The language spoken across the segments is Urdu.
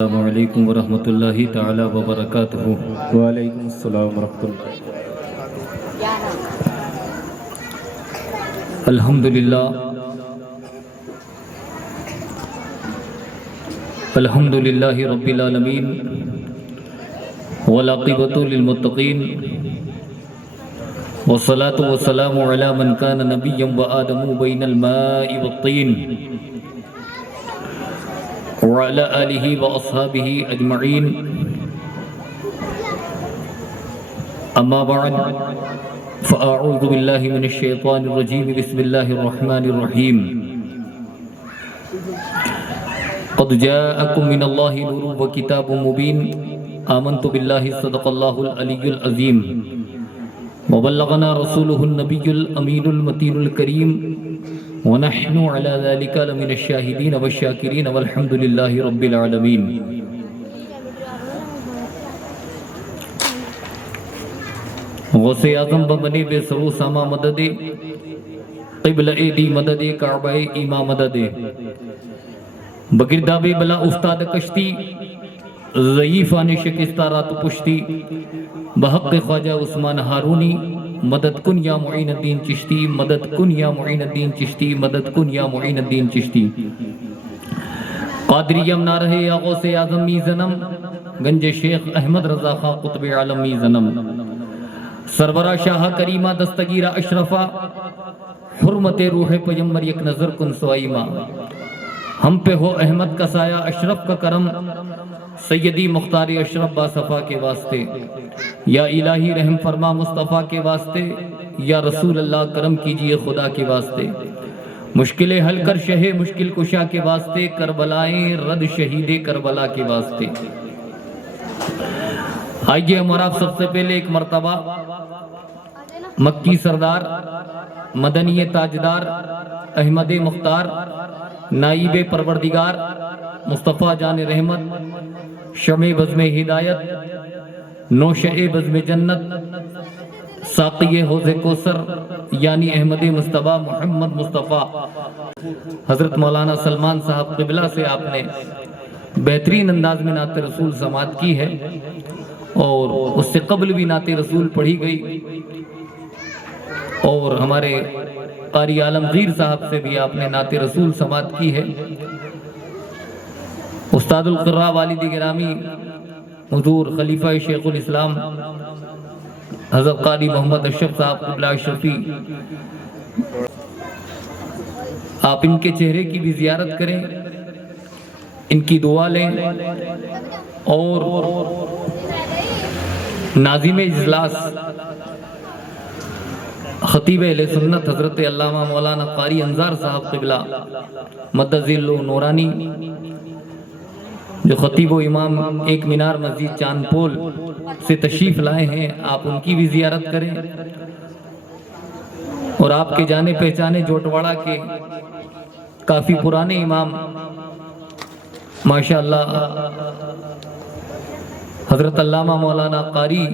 السلام علیکم ورحمۃ اللہ تعالی وبرکاتہ۔ وعلیکم السلام ورحمۃ اللہ۔ الحمدللہ الحمدللہ رب العالمین والعاقبۃ للمتقین والصلاة والسلام علی من کان نبیا وآدم بین الماء والطین وعلى آلہ واصحابہ اجمعین، اما بعد فاعوذ باللہ من الشیطان الرجیم، بسم اللہ الرحمن الرحیم۔ قد جاءکم من اللہ نور وکتاب مبین، آمنت باللہ صدق اللہ العلی العظیم، وبلغنا رسولہ النبی الامین المتین الکریم، ونحن على ذلك لمن الشاهدين والشاكرين والحمد لله رب العالمين۔ غوث اعظم ببنی بے سرو ساما مدد، قبل ایدی مدد، کعبہ ایما مدد، بگرداب بلا افتاد کشتی، ضعیفان شکستہ رات پشتی، بحق خواجہ عثمان ہارونی، مدد کن یا معین الدین چشتی، مدد کن یا معین الدین چشتی، مدد کن یا معین الدین چشتی۔ قادریم نہ رہے یا غوث اعظم می زنم، گنج شیخ احمد رضا خان قطب عالم می زنم، سرورہ شاہ کریمہ دستگیرہ اشرفہ، حرمت روح پیمبر یک نظر کن سوائیمہ، ہم پہ ہو احمد کا سایہ اشرف کا کرم، سیدی مختار اشرف با صفا کے واسطے، یا الہی رحم فرما مصطفیٰ کے واسطے، یا رسول اللہ کرم کیجئے خدا کے واسطے، مشکلیں حل کر شہ مشکل کشا کے واسطے، کربلائیں رد شہید کربلا کے واسطے۔ آئیے ہمارا سب سے پہلے ایک مرتبہ مکی سردار، مدنی تاجدار، احمد مختار، نائب پروردگار، مصطفیٰ جان رحمت، شمع بزم ہدایت، نوشہ بزم جنت، ساقی حوض کوثر یعنی احمد مصطفیٰ محمد مصطفیٰ حضرت مولانا سلمان صاحب قبلہ سے آپ نے بہترین انداز میں نعت رسول سماعت کی ہے، اور اس سے قبل بھی نعت رسول پڑھی گئی، اور ہمارے قاری عالمگیر صاحب سے بھی آپ نے نعت رسول سماعت کی ہے۔ استاد القراء والد گرامی حضور خلیفہ شیخ الاسلام حضرت قاری محمد اشرف صاحب قبلہ اشرفی، آپ ان کے چہرے کی بھی زیارت کریں، ان کی دعا لیں، اور ناظم اجلاس خطیب اہل سنت حضرت علامہ مولانا قاری انظار صاحب قبلہ مدد ذل نورانی، جو خطیب و امام ایک مینار مسجد چاند پول سے تشریف لائے ہیں، آپ ان کی بھی زیارت کریں، اور آپ کے جانے پہچانے جوٹواڑہ کے کافی پرانے امام ماشاءاللہ حضرت علامہ مولانا قاری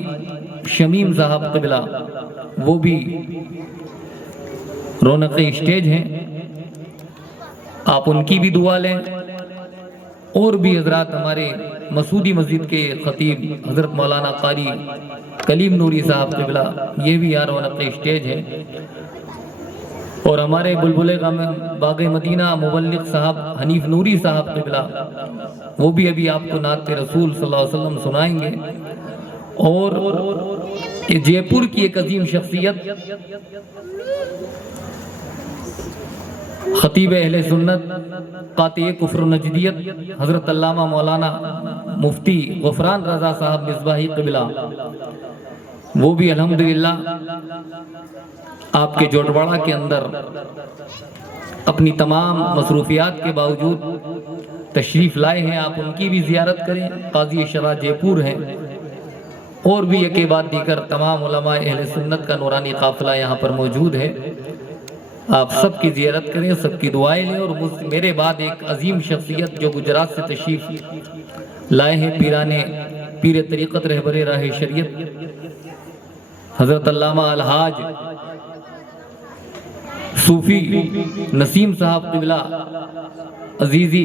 شمیم صاحب قبلہ، وہ بھی رونق اسٹیج ہیں، آپ ان کی بھی دعا لیں، اور بھی حضرات ہمارے مسعودی مسجد کے خطیب حضرت مولانا قاری کلیم نوری صاحب قبلہ، یہ بھی یار رونق اسٹیج ہے، اور ہمارے بلبل باغ مدینہ مبلغ صاحب حنیف نوری صاحب قبلہ، وہ بھی ابھی آپ کو نعت رسول صلی اللہ علیہ وسلم سنائیں گے۔ اور جے پور کی ایک عظیم شخصیت خطیب اہل سنت قاطع کفر و نجدیت حضرت علامہ مولانا مفتی غفران رضا صاحب مصباحی قبلہ، وہ بھی الحمدللہ آپ کے جوٹواڑہ کے اندر اپنی تمام مصروفیات کے باوجود تشریف لائے ہیں، آپ ان کی بھی زیارت کریں۔ قاضی شرع جے پور ہیں، اور بھی یہ کے بعد دیگر تمام علماء اہل سنت کا نورانی قافلہ یہاں پر موجود ہے، آپ سب کی زیارت کریں، سب کی دعائیں لیں۔ اور میرے بعد ایک عظیم شخصیت جو گجرات سے تشریف لائے ہیں، پیر طریقت رہبر راہ شریعت حضرت علامہ الحاج صوفی نسیم صاحب قبلہ عزیزی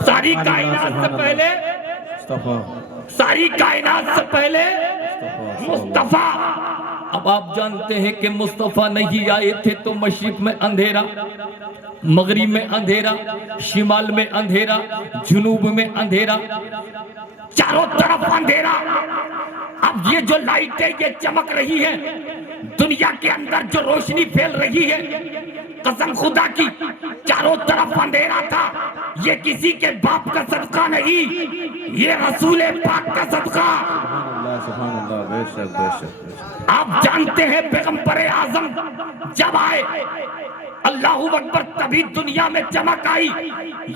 ساری کائنات سے پہلے، مصطفیٰ ساری کائنات سے پہلے مصطفیٰ۔ اب آپ جانتے ہیں کہ مصطفیٰ نہیں آئے تھے تو مشرق میں اندھیرا، مغرب میں اندھیرا، شمال میں اندھیرا، جنوب میں اندھیرا، چاروں طرف اندھیرا۔ اب یہ جو لائٹیں یہ چمک رہی ہے، دنیا کے اندر جو روشنی پھیل رہی ہے، قسم خدا کی چاروں طرف اندھیرا تھا۔ یہ کسی کے باپ کا صدقہ نہیں، یہ رسول پاک کا صدقہ۔ سبحان اللہ، بے شک بے شک بے شک۔ آپ جانتے ہیں پیغمبر اعظم جب آئے، اللہ اکبر، تبھی دنیا میں چمک آئی۔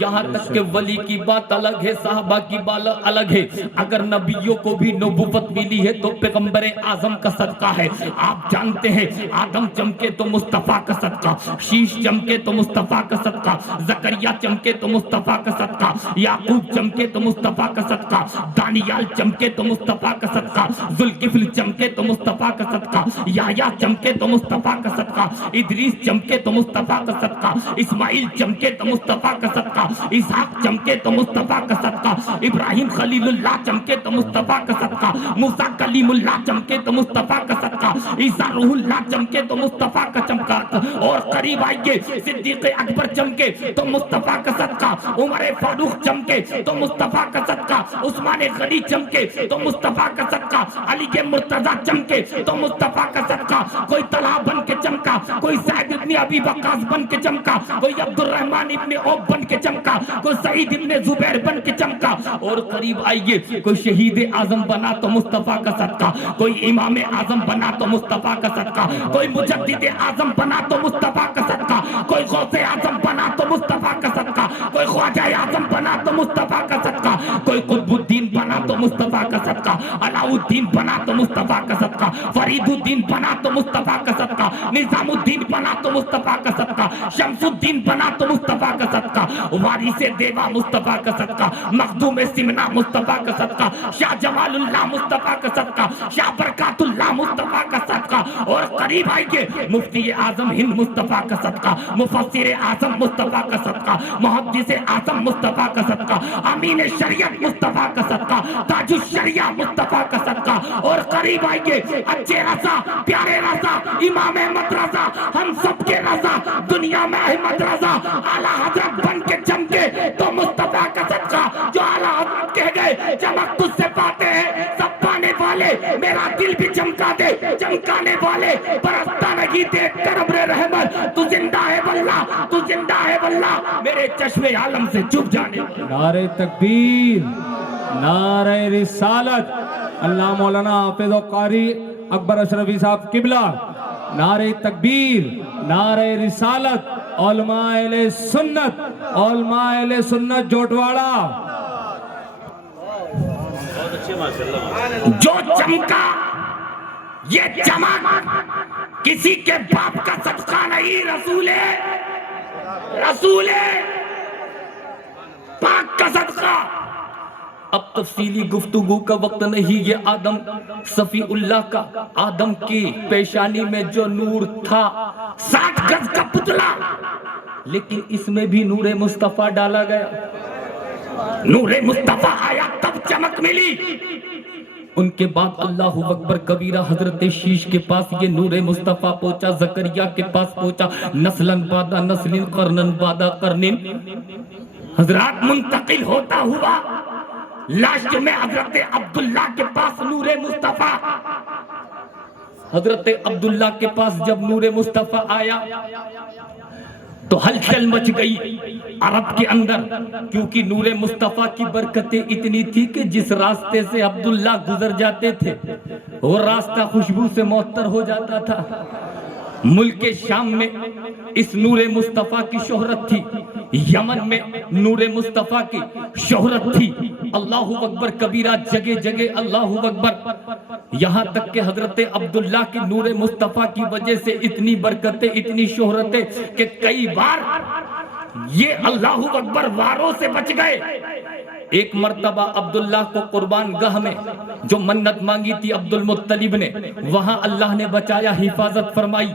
یہاں تک کہ ولی کی بات الگ ہے، صحابہ کی بات الگ ہے، اگر نبیوں کو بھی نبوت ملی ہے تو پیغمبر اعظم کا صدقہ ہے۔ آپ جانتے ہیں آدم چمکے تو مصطفیٰ کا صدقہ، شیش چمکے تو مصطفیٰ کا صدقہ، زکریا چمکے تو مصطفیٰ کا صدقہ، یعقوب چمکے تو مصطفیٰ کا صدقہ، دانیال چمکے تو مصطفیٰ کا صدقہ، ذوالکفل چمکے تو مصطفیٰ کا صدقہ، یحییٰ چمکے تو مصطفیٰ کا صدقہ، ادریس چمکے تو مصطفیٰ کا صدقہ، اسماعیل چمکے تو مصطفیٰ کا صدقہ، اسحاق چمکے تو مصطفیٰ کا صدقہ، ابراہیم خلیل اللہ چمکے تو مصطفیٰ کا صدقہ، موسیٰ کلیم اللہ چمکے تو مصطفیٰ کا صدقہ، عیسیٰ روح اللہ چمکے تو مصطفیٰ کا چمکا، اور قریب آئیے صدیق اکبر چمکے تو مصطفیٰ کا صدقہ، عمر فاروق چمکے تو مصطفیٰ کا صدقہ، عثمان غنی چمکے تو مصطفیٰ کا صدقہ، علی مرتضیٰ چمکے تو مصطفیٰ کا صدقہ، کوئی طلحہ بن کے چمکا، کوئی سعد ابن ابی وقاص بن کے چمکا، کوئی عبد الرحمن ابن عوف بن کے چمکا، کوئی سعید ابن زبیر بن کے چمکا، اور قریب آئیے کوئی شہید اعظم بنا تو مصطفیٰ کا صدقہ، کوئی امام اعظم بنا تو مصطفیٰ کا صدقہ، کوئی مجدد اعظم بنا تو مصطفیٰ کا صدقہ، کوئی غوث اعظم بنا تو مصطفیٰ کا صدقہ، کوئی خواجہ اعظم بنا تو مصطفیٰ کا صدقہ، کوئی قطب الدین بنا تو مصطفیٰ کا صدقہ، علاؤ الدین بنا تو مصطفیٰ کا صدقہ، فرید الدین بنا تو مصطفیٰ کا صدقہ، نظام الدین بنا تو مصطفیٰ کا صدقہ، شمس الدین بنا تو مصطفیٰ کا صدقہ، وارث دیوا مصطفیٰ کا صدقہ، مخدوم سمنا مصطفیٰ کا صدقہ، شاہ جمال اللہ مصطفیٰ کا صدقہ، شاہ برکات اللہ مصطفیٰ کا صدقہ، اور قریب آئیے مفتی اعظم ہند مصطفیٰ کا صدقہ، مفسر اعظم مصطفیٰ کا صدقہ، محدث اعظم مصطفیٰ کا صدقہ، امین شریعت مصطفیٰ کا صدقہ، تاج الشریعہ مصطفیٰ کا صدقہ، اور قریب آئیے اچھے رضا، پیارے رضا، امام احمد رضا، ہم سب کے رضا، دنیا میں احمد رضا اعلیٰ حضرت بن کے چمکے تو مصطفیٰ کا صدقہ، جو اعلیٰ حضرت کہہ گئے چمک تجھ سے پاتے ہیں سب پانے والے، میرا دل بھی چمکا دے چمکانے والے، برستا نہیں دیکھ کر ابر رحمت، تو زندہ ہے واللہ، تو زندہ ہے واللہ، میرے چشم عالم سے چپ جانے والے۔ نعرہ تکبیر، نعرہ رسالت، اللہ مولانا حافظ و قاری اکبر اشرفی صاحب قبلہ، نعرہ تکبیر، نعرہ رسالت، علماء اہل سنت، علماء اہل سنت جوٹواڑا۔ جو چمکا یہ چمک کسی کے باپ کا صدقہ نہیں، رسول پاک کا صدقہ۔ اب تفصیلی گفتگو کا وقت نہیں، یہ آدم صفی اللہ کا، آدم کی پیشانی میں جو نور تھا 60 گز کا پتلا، لیکن اس میں بھی نور مصطفیٰ ڈالا گیا، نور مصطفیٰ آیا تب چمک ملی۔ ان کے بعد اللہ اکبر کبیرہ حضرت شیش کے پاس یہ نور مصطفیٰ پہنچا، زکریا کے پاس پہنچا، نسلن بعد نسلن، قرنن بعد قرنن، حضرات منتقل ہوتا ہوا، لاسٹ میں حضرت عبداللہ کے پاس نور مصطفیٰ، حضرت عبداللہ کے پاس جب نور مصطفیٰ آیا تو ہلچل مچ گئی عرب کے اندر، کیونکہ نور مصطفیٰ کی برکتیں اتنی تھی کہ جس راستے سے عبداللہ گزر جاتے تھے وہ راستہ خوشبو سے معطر ہو جاتا تھا۔ ملک شام میں اس نور مصطفیٰ کی شہرت تھی، یمن میں نور مصطفیٰ کی شہرت تھی، اللہ اکبر کبیرہ، جگہ جگہ اللہ اکبر، یہاں تک کہ حضرت عبداللہ کی نور مصطفیٰ کی وجہ سے اتنی برکتیں، اتنی شہرتیں کہ کئی بار یہ اللہ اکبر واروں سے بچ گئے، ایک مرتبہ عبداللہ کو قربان گاہ میں جو منت مانگی تھی عبد المطلب نے، وہاں اللہ نے بچایا، حفاظت فرمائی۔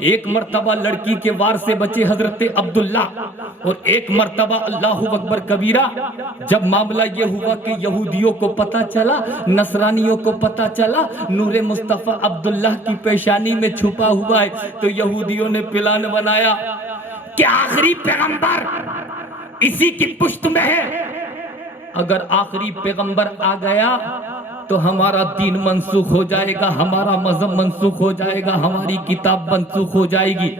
ایک مرتبہ لڑکی کے وار سے بچے حضرت عبداللہ، اور ایک مرتبہ اللہ اکبر کبیرہ جب معاملہ یہ ہوا کہ یہودیوں کو پتہ چلا، نصرانیوں کو پتہ چلا نور مصطفیٰ عبداللہ کی پیشانی میں چھپا ہوا ہے، تو یہودیوں نے پلان بنایا کہ آخری پیغمبر اسی کی پشت میں ہے، اگر آخری پیغمبر آ گیا تو ہمارا دین منسوخ ہو جائے گا، ہمارا مذہب منسوخ ہو جائے گا، ہماری کتاب منسوخ ہو جائے گی۔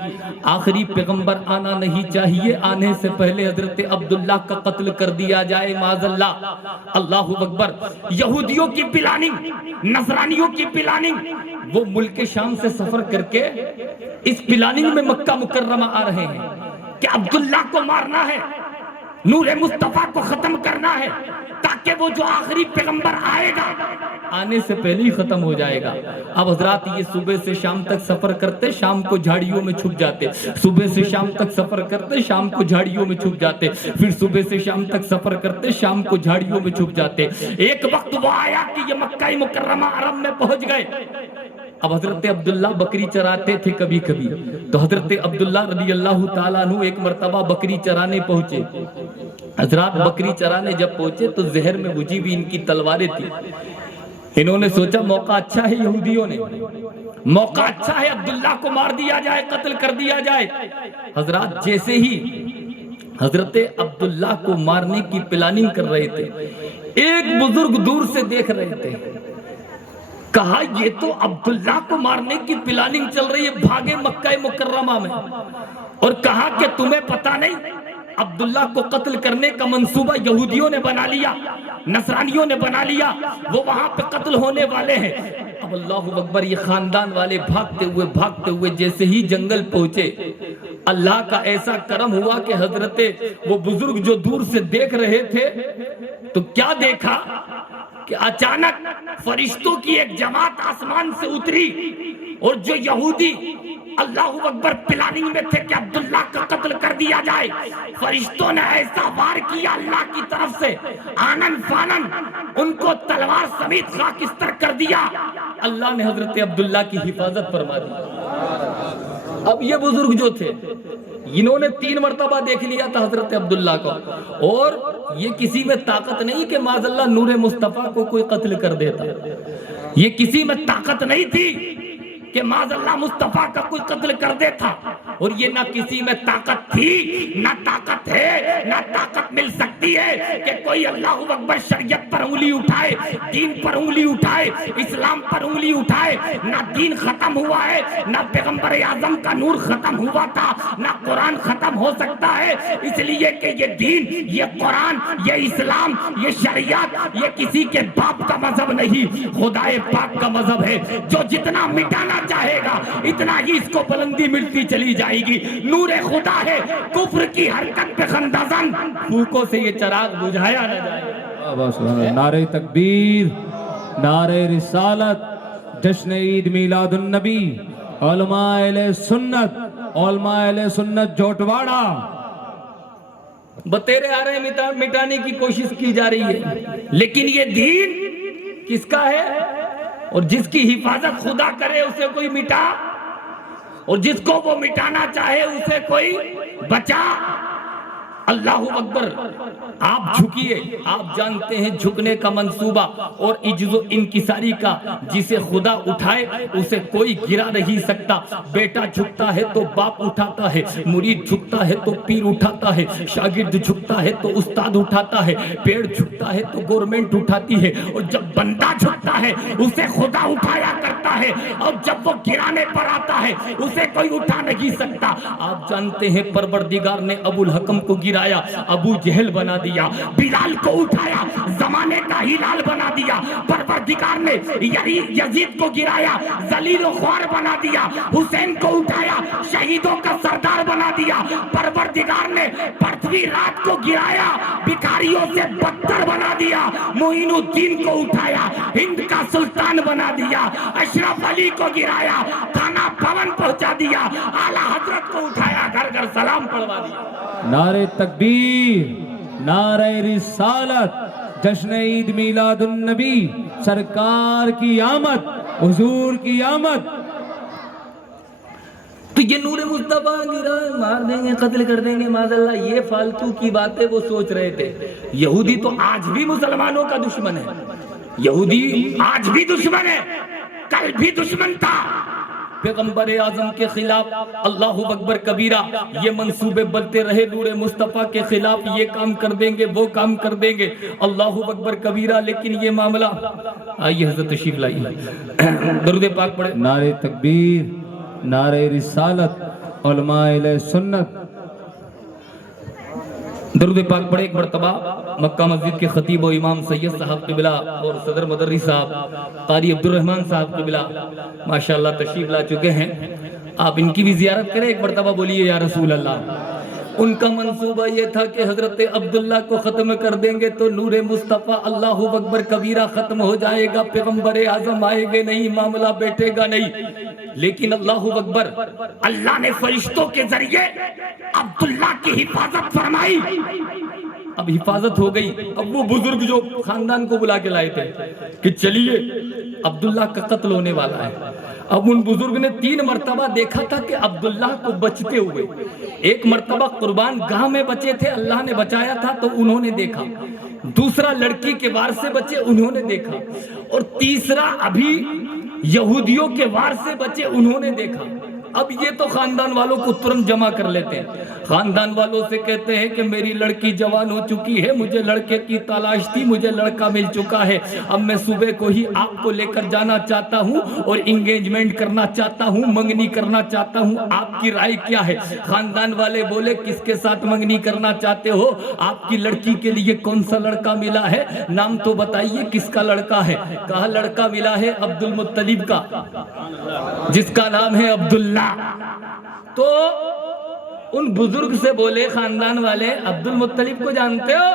آخری پیغمبر آنا نہیں چاہیے، آنے سے پہلے حضرت عبداللہ کا قتل کر دیا جائے معاذ اللہ۔ اللہ اکبر۔ یہودیوں کی پلاننگ، نصرانیوں کی پلاننگ، وہ ملک شام سے سفر کر کے اس پلاننگ میں مکہ مکرمہ آ رہے ہیں کہ عبداللہ کو مارنا ہے، نور مصطفیٰ کو ختم کرنا ہے، تاکہ وہ جو آخری پیغمبر آئے گا آنے سے پہلے ہی ختم ہو جائے گا۔ اب حضرات یہ صبح سے شام تک سفر کرتے، شام کو جھاڑیوں میں چھپ جاتے، صبح سے شام تک سفر کرتے، شام کو جھاڑیوں میں چھپ جاتے، پھر صبح سے شام تک سفر کرتے، شام کو جھاڑیوں میں چھپ جاتے۔ ایک وقت وہ آیا کہ یہ مکہ مکرمہ عرب میں پہنچ گئے۔ اب حضرت عبداللہ بکری چراتے تھے کبھی کبھی، تو حضرت عبداللہ رضی اللہ تعالیٰ عنہ ایک مرتبہ بکری چرانے پہنچے۔ حضرات بکری چرانے جب پہنچے تو زہر میں بجھی بھی ان کی تلواریں تھی۔ انہوں نے سوچا موقع اچھا ہے، یہودیوں نے موقع اچھا ہے، عبداللہ کو مار دیا جائے، قتل کر دیا جائے۔ حضرات جیسے ہی حضرت عبداللہ کو مارنے کی پلاننگ کر رہے تھے، ایک بزرگ دور سے دیکھ رہے تھے، کہا یہ تو عبداللہ کو مارنے کی پلاننگ چل رہی ہے، بھاگے مکہ مکرمہ میں، اور کہا کہ تمہیں پتہ نہیں عبداللہ کو قتل کرنے کا منصوبہ یہودیوں نے بنا لیا، نصرانیوں نے بنا لیا، وہ وہاں پہ قتل ہونے والے ہیں۔ اب اللہ اکبر، یہ خاندان والے بھاگتے ہوئے جیسے ہی جنگل پہنچے، اللہ کا ایسا کرم ہوا کہ حضرت وہ بزرگ جو دور سے دیکھ رہے تھے تو کیا دیکھا کہ اچانک فرشتوں کی ایک جماعت آسمان سے اتری، اور جو یہودی اللہ اکبر پلاننگ میں تھے کہ عبداللہ کا قتل کر دیا جائے، فرشتوں نے ایسا وار کیا اللہ کی طرف سے، آنن فانن ان کو تلوار سمیت خاکستر کر دیا۔ اللہ نے حضرت عبداللہ کی حفاظت فرما دی۔ اب یہ بزرگ جو تھے، انہوں نے 3 مرتبہ دیکھ لیا تھا حضرت عبداللہ کو، اور یہ کسی میں طاقت نہیں کہ معاذ اللہ نور مصطفیٰ کو کوئی قتل کر دیتا، یہ کسی میں طاقت نہیں تھی کہ معاذ اللہ مصطفیٰ کا کوئی قتل کر دیتا، اور یہ نہ کسی میں طاقت تھی، نہ طاقت ہے، نہ طاقت مل سکتی ہے کہ کوئی اللہ اکبر شریعت پر انگلی اٹھائے، دین پر انگلی اٹھائے، اسلام پر انگلی اٹھائے۔ نہ دین ختم ہوا ہے، نہ پیغمبر اعظم کا نور ختم ہوا تھا، نہ قرآن ختم ہو سکتا ہے، اس لیے کہ یہ دین، یہ قرآن، یہ اسلام، یہ شریعت، یہ کسی کے باپ کا مذہب نہیں، خدا پاک کا مذہب ہے، جو جتنا مٹانا چاہے گا اتنا ہی اس کو بلندی ملتی چلی جائے گی۔ نور خدا ہے، کفر کی حرکت پہ خندازن پھوکوں سے یہ چراغ بجھایا نہ جائے۔ نعرہ تکبیر، نعرہ رسالت، جشن عید میلاد النبی، علماء اہل سنت، علماء اہل سنت جوٹواڑا بتیرے آ رہے ہیں، مٹانے کی کوشش کی جا رہی ہے، لیکن یہ دین کس کا ہے؟ اور جس کی حفاظت خدا کرے اسے کوئی مٹا، اور جس کو وہ مٹانا چاہے اسے کوئی بچا۔ اللہ اکبر۔ آپ جھکیے، آپ جانتے ہیں جھکنے کا منصوبہ اور عجز و انکساری کا، جسے خدا اٹھائے اسے کوئی گرا نہیں سکتا۔ بیٹا جھکتا ہے تو باپ اٹھاتا ہے، مرید جھکتا ہے تو پیر اٹھاتا ہے، شاگرد جھکتا ہے تو استاد اٹھاتا ہے، پیڑ جھکتا ہے تو گورنمنٹ اٹھاتی ہے، اور جب بندہ جھکتا ہے اسے خدا اٹھایا کرتا ہے، اور جب وہ گرانے پر آتا ہے اسے کوئی اٹھا نہیں سکتا۔ آپ جانتے ہیں پروردگار نے ابو الحکم کو گرایا، ابو جہل بنا دیا، بلال کو اٹھایا، زمانے کا ہلال بنا دیا۔ پروردگار نے یزید کو گرایا، ذلیل و خوار بنا دیا۔ حسین کو اٹھایا، شہیدوں کا سردار بنا دیا۔ پروردگار نے پرتھوی رات کو گرایا، بھکاریوں سے بدتر بنا دیا۔ معین الدین کو اٹھایا، ہند کا سلطان بنا دیا۔ اشرف علی کو گرایا، تھانہ بھون پہنچا دیا۔ اعلیٰ حضرت کو اٹھایا، گھر گھر سلام پڑھوا دیا۔ نعرہ تکبیر، نعرہ رسالت، جشن عید میلاد النبی، سرکار کی آمد، حضور کی آمد۔ تو یہ نور مصطفیٰ گرا مار دیں گے، قتل کر دیں گے معاذ اللہ، یہ فالتو کی باتیں وہ سوچ رہے تھے۔ یہودی تو آج بھی مسلمانوں کا دشمن ہے، یہودی آج بھی دشمن ہے، کل بھی دشمن تھا۔ پیغمبر اعظم کے خلاف اللہ اکبر کبیرہ یہ منصوبے بنتے رہے، نور مصطفیٰ کے خلاف یہ کام کر دیں گے، وہ کام کر دیں گے، اللہ اکبر کبیرہ۔ لیکن یہ معاملہ، آئیے حضرت تشریف لائیے، درود پاک پڑھے۔ نعرہ تکبیر، نعرہ رسالت، علماء علیہ سنت۔ درود پاک پڑھے ایک مرتبہ۔ مکہ مسجد کے خطیب و امام سید صاحب قبلہ اور صدر مدرس صاحب قاری عبدالرحمن صاحب قبلہ ماشاءاللہ تشریف لا چکے ہیں، آپ ان کی بھی زیارت کریں ایک مرتبہ، بولیے یا رسول اللہ۔ ان کا منصوبہ یہ تھا کہ حضرت عبداللہ کو ختم کر دیں گے تو نور مصطفیٰ اللہ اکبر کبیرہ ختم ہو جائے گا، پیغمبر اعظم آئے گے نہیں، معاملہ بیٹھے گا نہیں۔ لیکن اللہ اکبر، اللہ نے فرشتوں کے ذریعے عبداللہ کی حفاظت فرمائی۔ اب حفاظت ہو گئی، اب وہ بزرگ جو خاندان کو بلا کے لائے تھے کہ چلیے عبداللہ کا قتل ہونے والا ہے، اب ان بزرگ نے 3 مرتبہ دیکھا تھا کہ عبداللہ کو بچتے ہوئے، ایک مرتبہ قربان گاہ میں بچے تھے، اللہ نے بچایا تھا تو انہوں نے دیکھا، دوسرا لڑکی کے وار سے بچے انہوں نے دیکھا، اور تیسرا ابھی یہودیوں کے وار سے بچے انہوں نے دیکھا۔ اب یہ تو خاندان والوں کو ترنت جمع کر لیتے ہیں، خاندان والوں سے کہتے ہیں کہ میری لڑکی جوان ہو چکی ہے، مجھے لڑکے کی تلاش تھی، مجھے لڑکا مل چکا ہے، اب میں صبح کو ہی آپ کو لے کر جانا چاہتا ہوں اور انگیجمنٹ کرنا چاہتا ہوں، منگنی کرنا چاہتا ہوں، آپ کی رائے کیا ہے؟ خاندان والے بولے کس کے ساتھ منگنی کرنا چاہتے ہو؟ آپ کی لڑکی کے لیے کون سا لڑکا ملا ہے؟ نام تو بتائیے کس کا لڑکا ہے؟ کہا لڑکا ملا ہے عبد المطلب کا، جس کا نام ہے عبداللہ۔ تو ان بزرگ سے بولے خاندان والے، عبد المطلب کو جانتے ہو؟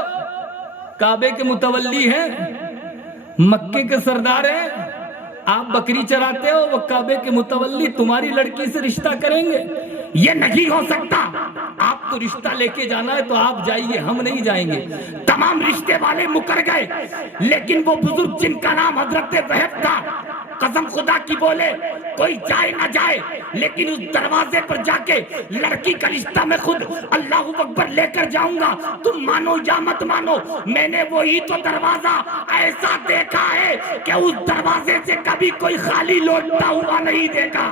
کعبے کے متولی ہیں، مکے کے سردار ہیں، آپ بکری چراتے ہو، وہ کعبے کے متولی تمہاری لڑکی سے رشتہ کریں گے؟ یہ نہیں ہو سکتا، آپ کو رشتہ لے کے جانا ہے تو آپ جائیے، ہم نہیں جائیں گے۔ تمام رشتے والے مکر گئے، لیکن وہ بزرگ جن کا نام حضرت وہب تھا، قسم خدا کی بولے کوئی جائے نہ جائے لیکن اس دروازے پر جا کے لڑکی کا رشتہ میں خود اللہ اکبر لے کر جاؤں گا، تم مانو یا مت مانو، میں نے وہی تو دروازہ ایسا دیکھا ہے کہ اس دروازے سے کبھی کوئی خالی لوٹتا ہوا نہیں دیکھا۔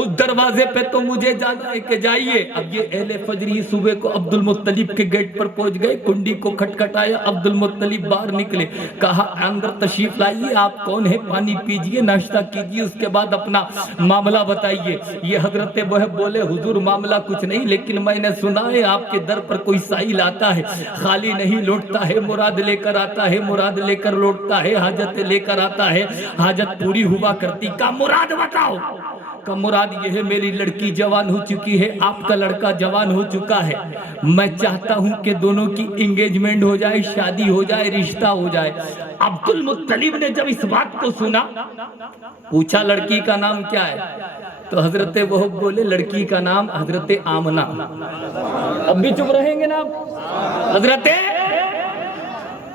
اس دروازے پہ تو مجھے جانا ہے کہ جائیے۔ اب یہ اہل فجر ہی صبح کو عبد المطلب کے گیٹ پر پہنچ گئے، کنڈی کو کھٹکھٹایا، عبد المطلب باہر نکلے، کہا اندر تشریف لائیے، آپ کون ہیں؟ پانی پیجئے، ناشتہ کیجئے، اس کے بعد اپنا معاملہ بتائیے۔ یہ حضرت وہب بولے حضور معاملہ کچھ نہیں، لیکن میں نے سنا ہے آپ کے در پر کوئی سائل آتا ہے، خالی نہیں لوٹتا ہے، مراد لے کر آتا ہے، مراد لے کر لوٹتا ہے، حاجت لے کر آتا ہے، حاجت پوری ہوا کرتی۔ کا مراد بتاؤ؟ کا مراد یہ ہے میری لڑکی جوان ہو چکی ہے، آپ کا لڑکا جوان ہو چکا ہے، میں چاہتا ہوں کہ دونوں کی انگیجمنٹ ہو جائے، شادی ہو جائے، رشتہ ہو جائے۔ عبد المطلب نے جب اس بات کو سنا، پوچھا لڑکی کا نام کیا ہے؟ تو حضرت وہب بولے لڑکی کا نام حضرت آمنہ۔ اب بھی چپ رہیں گے نا آپ؟ حضرت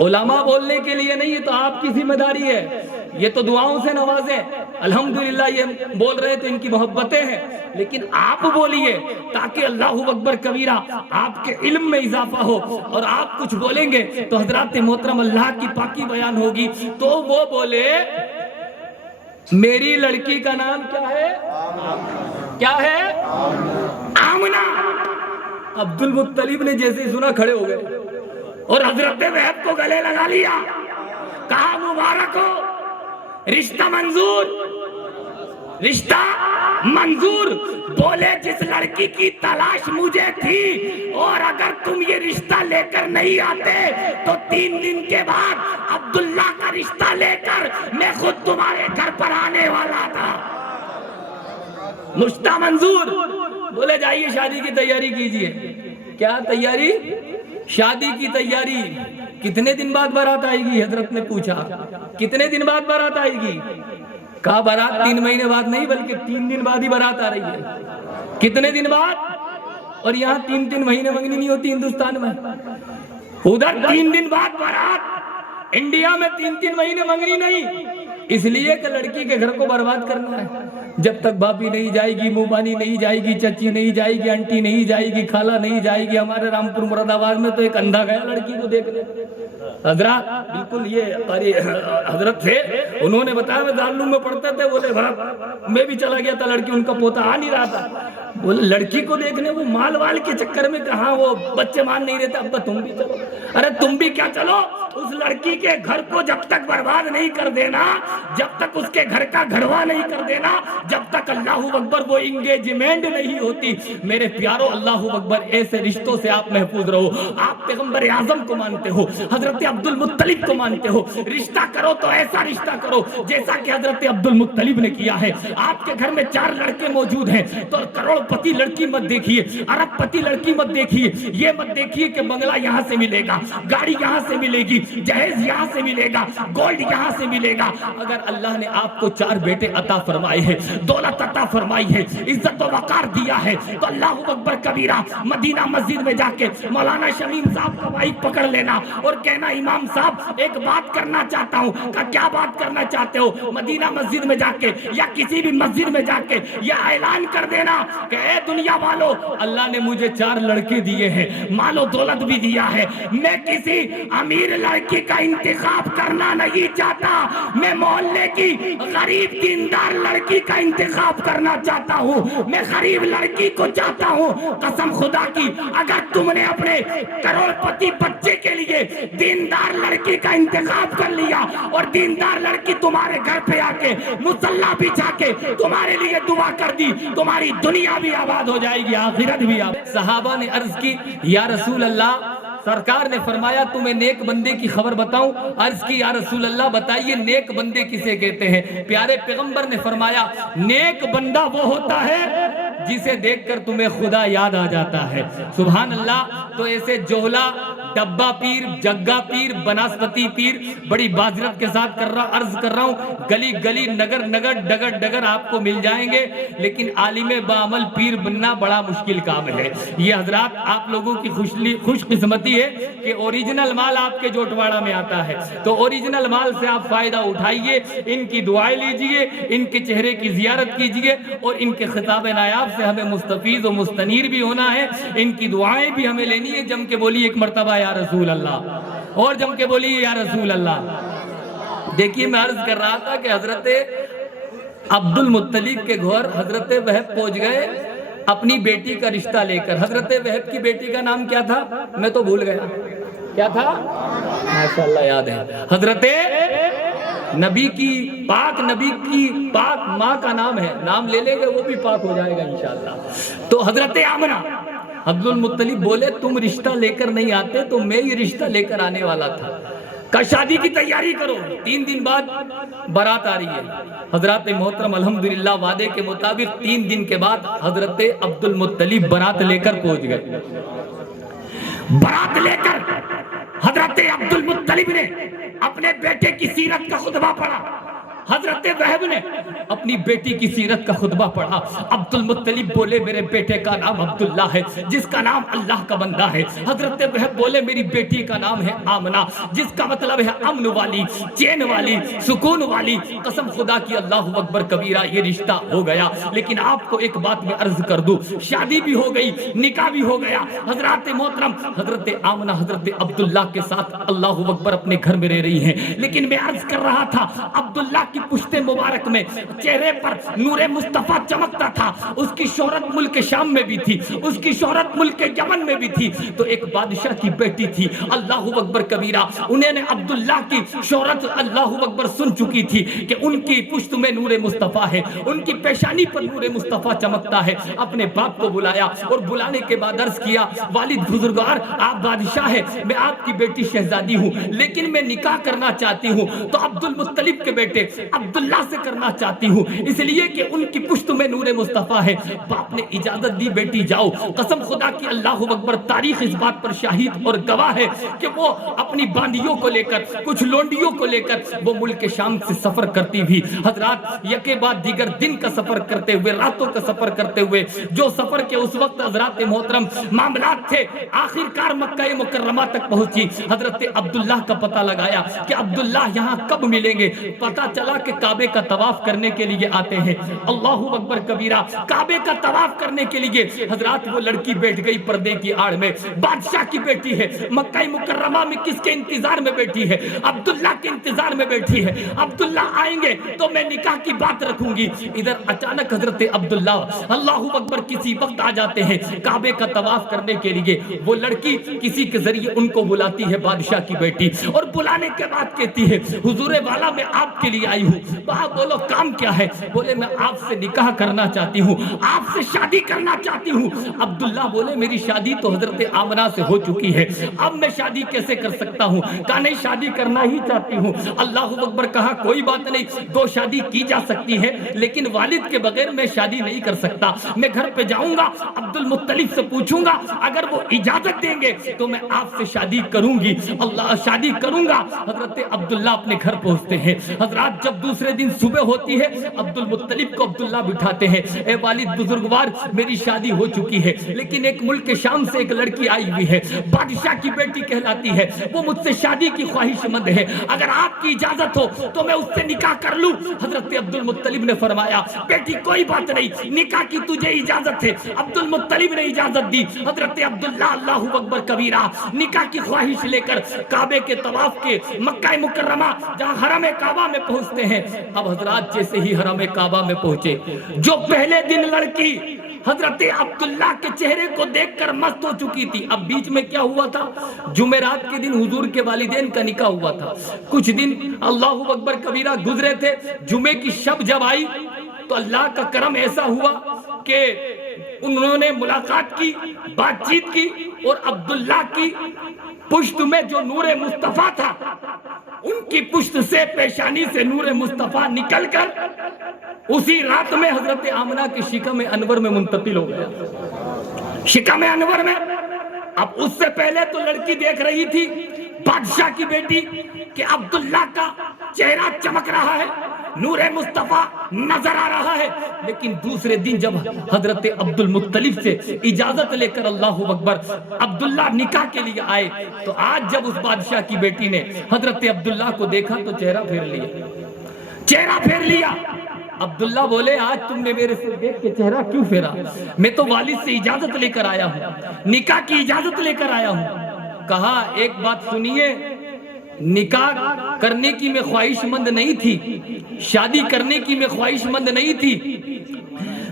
علماء بولنے کے لیے نہیں، یہ تو آپ کی ذمہ داری ہے، یہ تو دعاؤں سے نوازے۔ الحمدللہ یہ بول رہے تھے ان کی محبتیں ہیں، لیکن آپ بولیے تاکہ اللہ اکبر کبیرہ آپ کے علم میں اضافہ ہو، اور آپ کچھ بولیں گے تو حضرات محترم اللہ کی پاکی بیان ہوگی۔ تو وہ بولے میری لڑکی کا نام کیا ہے؟ کیا ہے؟ آمنہ۔ عبد المطلب نے جیسے ہی سنا کھڑے ہو گئے اور حضرت وہب کو گلے لگا لیا، کہا مبارک ہو، رشتہ منظور، رشتہ منظور۔ بولے جس لڑکی کی تلاش مجھے تھی، اور اگر تم یہ رشتہ لے کر نہیں آتے تو 3 دن کے بعد عبداللہ کا رشتہ لے کر میں خود تمہارے گھر پر آنے والا تھا۔ رشتہ منظور۔ بولے جائیے شادی کی تیاری کیجئے۔ کیا تیاری؟ شادی کی تیاری۔ کتنے دن بعد بارات آئے گی؟ حضرت نے پوچھا کتنے دن بعد بارات آئے گی؟ کہا بارات 3 مہینے بعد نہیں بلکہ 3 دن بعد ہی بارات آ رہی ہے۔ کتنے دن بعد؟ اور یہاں 3 مہینے منگنی نہیں ہوتی ہندوستان میں۔ ادھر 3 دن بعد بارات، انڈیا میں 3 مہینے منگنی نہیں، اس لیے کہ لڑکی کے گھر کو برباد کرنا ہے۔ جب تک باپی نہیں جائے گی، موبانی نہیں جائے گی، چچی نہیں جائے گی، انٹی نہیں جائے گی، خالہ نہیں جائے گی۔ ہمارے رامپور مراد آباد میں تو ایک اندھا گیا لڑکی کو دیکھنے، حضرات بالکل یہ قاری حضرت تھے، انہوں نے بتایا میں دارالعلوم میں پڑھتے تھے، بولے باپ میں بھی چلا گیا تھا، لڑکی ان کا پوتا آ نہیں رہا تھا، بولے لڑکی کو دیکھنے، وہ مال وال کے چکر میں کہاں وہ بچے مان نہیں رہتے، ابا تم بھی چلو۔ ارے تم بھی کیا چلو، اس لڑکی کے گھر کو جب تک برباد نہیں کر دینا، جب تک اس کے گھر کا گھروا نہیں کر دینا، جب تک اللہ اکبر وہ انگیجمنٹ نہیں ہوتی، میرے پیارو اللہ اکبر ایسے رشتوں سے آپ محفوظ رہو۔ آپ پیغمبر اعظم کو مانتے ہو، حضرت عبد المطلب کو مانتے ہو، رشتہ کرو تو ایسا رشتہ کرو جیسا کہ حضرت عبد المطلب نے کیا ہے۔ آپ کے گھر میں 4 لڑکے موجود ہیں تو کروڑ پتی لڑکی مت دیکھیے، ارب پتی لڑکی مت دیکھیے، یہ مت دیکھیے کہ بنگلہ یہاں سے ملے گا، گاڑی یہاں سے ملے گی، جہیز یہاں سے ملے گا، گولڈ یہاں سے ملے گا۔ اگر اللہ نے آپ کو 4 بیٹے عطا فرمائے ہیں، دولت عطا فرمائی ہے، عزت و وقار دیا ہے، تو اللہ اکبر کبیرہ مدینہ مسجد میں جا کے مولانا شمیم صاحب کا مائک پکڑ لینا اور کہنا امام صاحب ایک بات کرنا چاہتا ہوں۔ کیا بات کرنا چاہتے ہو؟ مدینہ مسجد میں جا کے یا کسی بھی مسجد میں جا کے یہ اعلان کر دینا کہ اے دنیا والو، اللہ نے مجھے 4 لڑکے دیے ہیں، مال و دولت بھی دیا ہے، میں کسی امیر لڑکی کا انتخاب کرنا نہیں چاہتا، میں محلے کی غریب دیندار لڑکی کا انتخاب کرنا چاہتا ہوں، میں غریب لڑکی کو چاہتا ہوں۔ قسم خدا کی اگر تم نے اپنے کروڑ پتی بچے کے لیے دیندار لڑکی کا انتخاب کر لیا اور دیندار لڑکی تمہارے گھر پہ آ کے مصلی بچھا کے تمہارے لیے دعا کر دی، تمہاری دنیا بھی آباد ہو جائے گی، آخرت بھی آباد۔ صحابہ نے عرض کی یا رسول اللہ، سرکار نے فرمایا تمہیں نیک بندے کی خبر بتاؤں؟ عرض کی یا رسول اللہ بتائیے نیک بندے کسے کہتے ہیں؟ پیارے پیغمبر نے فرمایا نیک بندہ وہ ہوتا ہے جسے دیکھ کر تمہیں خدا یاد آ جاتا ہے۔ سبحان اللہ۔ تو ایسے جوہلا، ڈبا پیر، جگہ پیر، بناسپتی پیر بڑی معذرت کے ساتھ عرض کر رہا ہوں، گلی گلی نگر نگر ڈگر ڈگر آپ کو مل جائیں گے، لیکن عالم بعمل پیر بننا بڑا مشکل کام ہے۔ یہ حضرات آپ لوگوں کی خوش قسمتی ہے کہ اوریجنل مال آپ کے جوٹواڑا میں آتا ہے، تو اوریجنل مال سے آپ فائدہ اٹھائیے، ان کی دعائیں لیجئے، ان کے چہرے کی زیارت کیجئے، اور ان کے خطاب نایاب سے ہمیں مستفیض و مستنیر بھی ہونا ہے، ان کی دعائیں بھی ہمیں لینی ہے۔ جم کے بولیے ایک مرتبہ یا رسول اللہ، اور جم کے بولیے یا رسول اللہ۔ دیکھیے میں عرض کر رہا تھا کہ حضرت عبد المطلب کے گھر حضرت وہب پہنچ گئے اپنی بیٹی کا رشتہ لے کر۔ حضرت وہب کی بیٹی کا نام کیا تھا؟ میں تو بھول گیا، کیا تھا؟ ماشاءاللہ یاد ہے۔ حضرت نبی کی پاک ماں کا نام ہے، نام لے لیں گے وہ بھی پاک ہو جائے گا انشاءاللہ۔ تو حضرت آمنہ، عبد المطلب بولے تم رشتہ لے کر نہیں آتے تو میں یہ رشتہ لے کر آنے والا تھا، کہ شادی کی تیاری کرو۔ 3 دن بعد بارات آ رہی ہے۔ حضرات محترم الحمدللہ وعدے کے مطابق 3 دن کے بعد حضرت عبد المطلب بارات لے کر پہنچ گئے۔ بارات لے کر حضرت عبد المطلب نے اپنے بیٹے کی سیرت کا خطبہ پڑھا، حضرت وہب نے اپنی بیٹی کی سیرت کا خطبہ پڑھا۔ عبد المطلب بولے میرے بیٹے کا نام عبداللہ ہے جس کا نام اللہ کا بندہ ہے۔ حضرت وہب بولے میری بیٹی کا نام ہے آمنہ جس کا مطلب ہے امن والی، چین والی، سکون والی۔ قسم خدا کی اللہ اکبر کبیرہ یہ رشتہ ہو گیا۔ لیکن آپ کو ایک بات میں عرض کر دوں، شادی بھی ہو گئی، نکاح بھی ہو گیا۔ حضرات محترم حضرت آمنہ حضرت عبداللہ کے ساتھ اللہ اکبر اپنے گھر میں رہ رہی ہیں، لیکن میں عرض کر رہا تھا عبداللہ کی پشت مبارک میں چہرے پر نور مصطفیٰ چمکتا تھا۔ اس کی شہرت ملک شام میں بھی تھی، اس کی شہرت ملک یمن میں بھی تھی۔ تو ایک بادشاہ کی بیٹی تھی، اللہ اکبر کبیرہ، انہیں نے عبداللہ کی شہرت اللہ اکبر سن چکی تھی کہ ان کی پشت میں نور مصطفیٰ ہے، ان کی پیشانی پر نور مصطفیٰ چمکتا ہے۔ اپنے باپ کو بلایا اور بلانے کے بعد عرض کیا والد بزرگوار آپ بادشاہ ہے، میں آپ کی بیٹی شہزادی ہوں لیکن میں نکاح کرنا چاہتی ہوں۔ تو عبد المطلب کے بیٹے عبداللہ سے کرنا چاہتی ہوں، اس لیے کہ ان کی پشت میں نور مصطفیٰ ہے۔ باپ نے اجازت دی، بیٹی جاؤ۔ قسم خدا کی اللہ اکبر، تاریخ اس بات پر شاہد اور گواہ ہے کہ وہ اپنی باندیوں کو لے کر، کچھ لونڈیوں کو لے کر وہ ملک شام سے سفر کرتی بھی۔ حضرات یکے بعد دیگر دن کا سفر کرتے ہوئے، راتوں کا سفر کرتے ہوئے، جو سفر کے اس وقت حضرات محترم معاملات تھے، آخر کار مکہ مکرمہ تک پہنچی۔ حضرت عبداللہ کا پتہ لگایا کہ عبداللہ یہاں کب ملیں گے۔ پتہ چلا کہ کعبے کا طواف کرنے کے لیے آتے ہیں۔ اللہ اکبر کبیرہ، کعبے کا طواف کرنے کے لیے حضرات وہ لڑکی بیٹھ گئی پردے کی آڑ میں۔ بادشاہ کی بیٹی ہے، مکہ مکرمہ میں کس کے انتظار میں بیٹھی ہے؟ عبداللہ کے انتظار میں بیٹھی ہے۔ عبداللہ آئیں گے تو میں نکاح کی بات رکھوں گی۔ ادھر اچانک حضرت عبداللہ اللہ اکبر کسی وقت آ جاتے ہیں کعبے کا طواف کرنے کے لیے۔ وہ لڑکی کسی کے ذریعے ان کو بلاتی ہے، بادشاہ کی بیٹی، اور بلانے کے بعد کہتی ہے حضور والا میں آپ کے لیے آئی ہوں۔ وہاں بولو کام کیا ہے؟ بولے میں آپ سے نکاح کرنا چاہتی ہوں، آپ سے شادی کرنا چاہتی ہوں۔ عبداللہ بولے میری شادی تو حضرت آمنہ سے ہو چکی ہے، اب میں شادی کیسے کر سکتا ہوں؟ کہا نہیں شادی کرنا ہی چاہتی ہوں۔ اللہ اکبر، کہا کوئی بات نہیں، دو شادی کی جا سکتی ہے، لیکن والد کے بغیر میں شادی نہیں کر سکتا۔ میں گھر پہ جاؤں گا، عبد المطلب سے پوچھوں گا، اگر وہ اجازت دیں گے تو میں آپ سے شادی کروں گی، اللہ شادی کروں گا۔ حضرت عبداللہ اپنے گھر پہنچتے ہیں۔ حضرات جب دوسرے دن صبح ہوتی ہے، عبد المطلب کو عبداللہ بٹھاتے ہیں، اے والد بزرگوار میری شادی ہو چکی ہے، لیکن ایک ملک شام سے ایک لڑکی آئی ہوئی ہے، بادشاہ کی بیٹی کہلاتی ہے، وہ مجھ سے شادی کی خواہش مند ہے، اگر آپ کی اجازت ہو تو میں اس سے نکاح کر لوں۔ حضرت عبد المطلب نے فرمایا بیٹی کوئی بات نہیں، نکاح کی تجھے اجازت ہے۔ عبد المطلب نے اجازت دی۔ حضرت عبداللہ اللہ اکبر کبیرہ نکاح کی خواہش لے کر کعبے کے طواف کے مکہ مکرمہ جہاں حرم کعبہ میں پہنچتے ہیں۔ اب حضرات جیسے ہی حرم کعبہ میں پہنچے، جو پہلے دن لڑکی حضرت عبداللہ کے چہرے کو دیکھ کر مست ہو چکی تھی۔ اب بیچ میں کیا ہوا تھا؟ جمعرات کے دن حضور کے والدین کا نکاح ہوا تھا، کچھ دن اللہ اکبر کبیرہ گزرے تھے۔ جمعے کی شب جب آئی تو اللہ کا کرم ایسا ہوا کہ انہوں نے ملاقات کی، بات چیت کی، اور عبداللہ کی پشت میں جو نور مصطفیٰ تھا، ان کی پشت سے پیشانی سے نور مصطفیٰ نکل کر اسی رات میں حضرت آمنہ کی شکم انور میں منتقل ہو گیا۔ شکم انور میں اب اس سے پہلے تو لڑکی دیکھ رہی تھی بادشاہ کی بیٹی کہ عبداللہ کا چہرہ چمک رہا ہے، نور مصطفیٰ نظر آ رہا ہے، لیکن دوسرے دن جب حضرت عبد المطلب سے اجازت لے کر اللہ اکبر عبداللہ نکاح کے لیے آئے، تو آج جب اس بادشاہ کی بیٹی نے حضرت عبداللہ کو دیکھا تو چہرہ پھیر لیا، چہرہ پھیر لیا۔ عبداللہ بولے آج تم نے میرے سے دیکھ کے چہرہ کیوں پھیرا؟ میں تو والد سے اجازت لے کر آیا ہوں، نکاح کی اجازت لے کر آیا ہوں۔ کہا ایک بات سنیے، نکاح کرنے کی میں خواہش مند نہیں تھی، شادی کرنے کی میں خواہش مند نہیں تھی،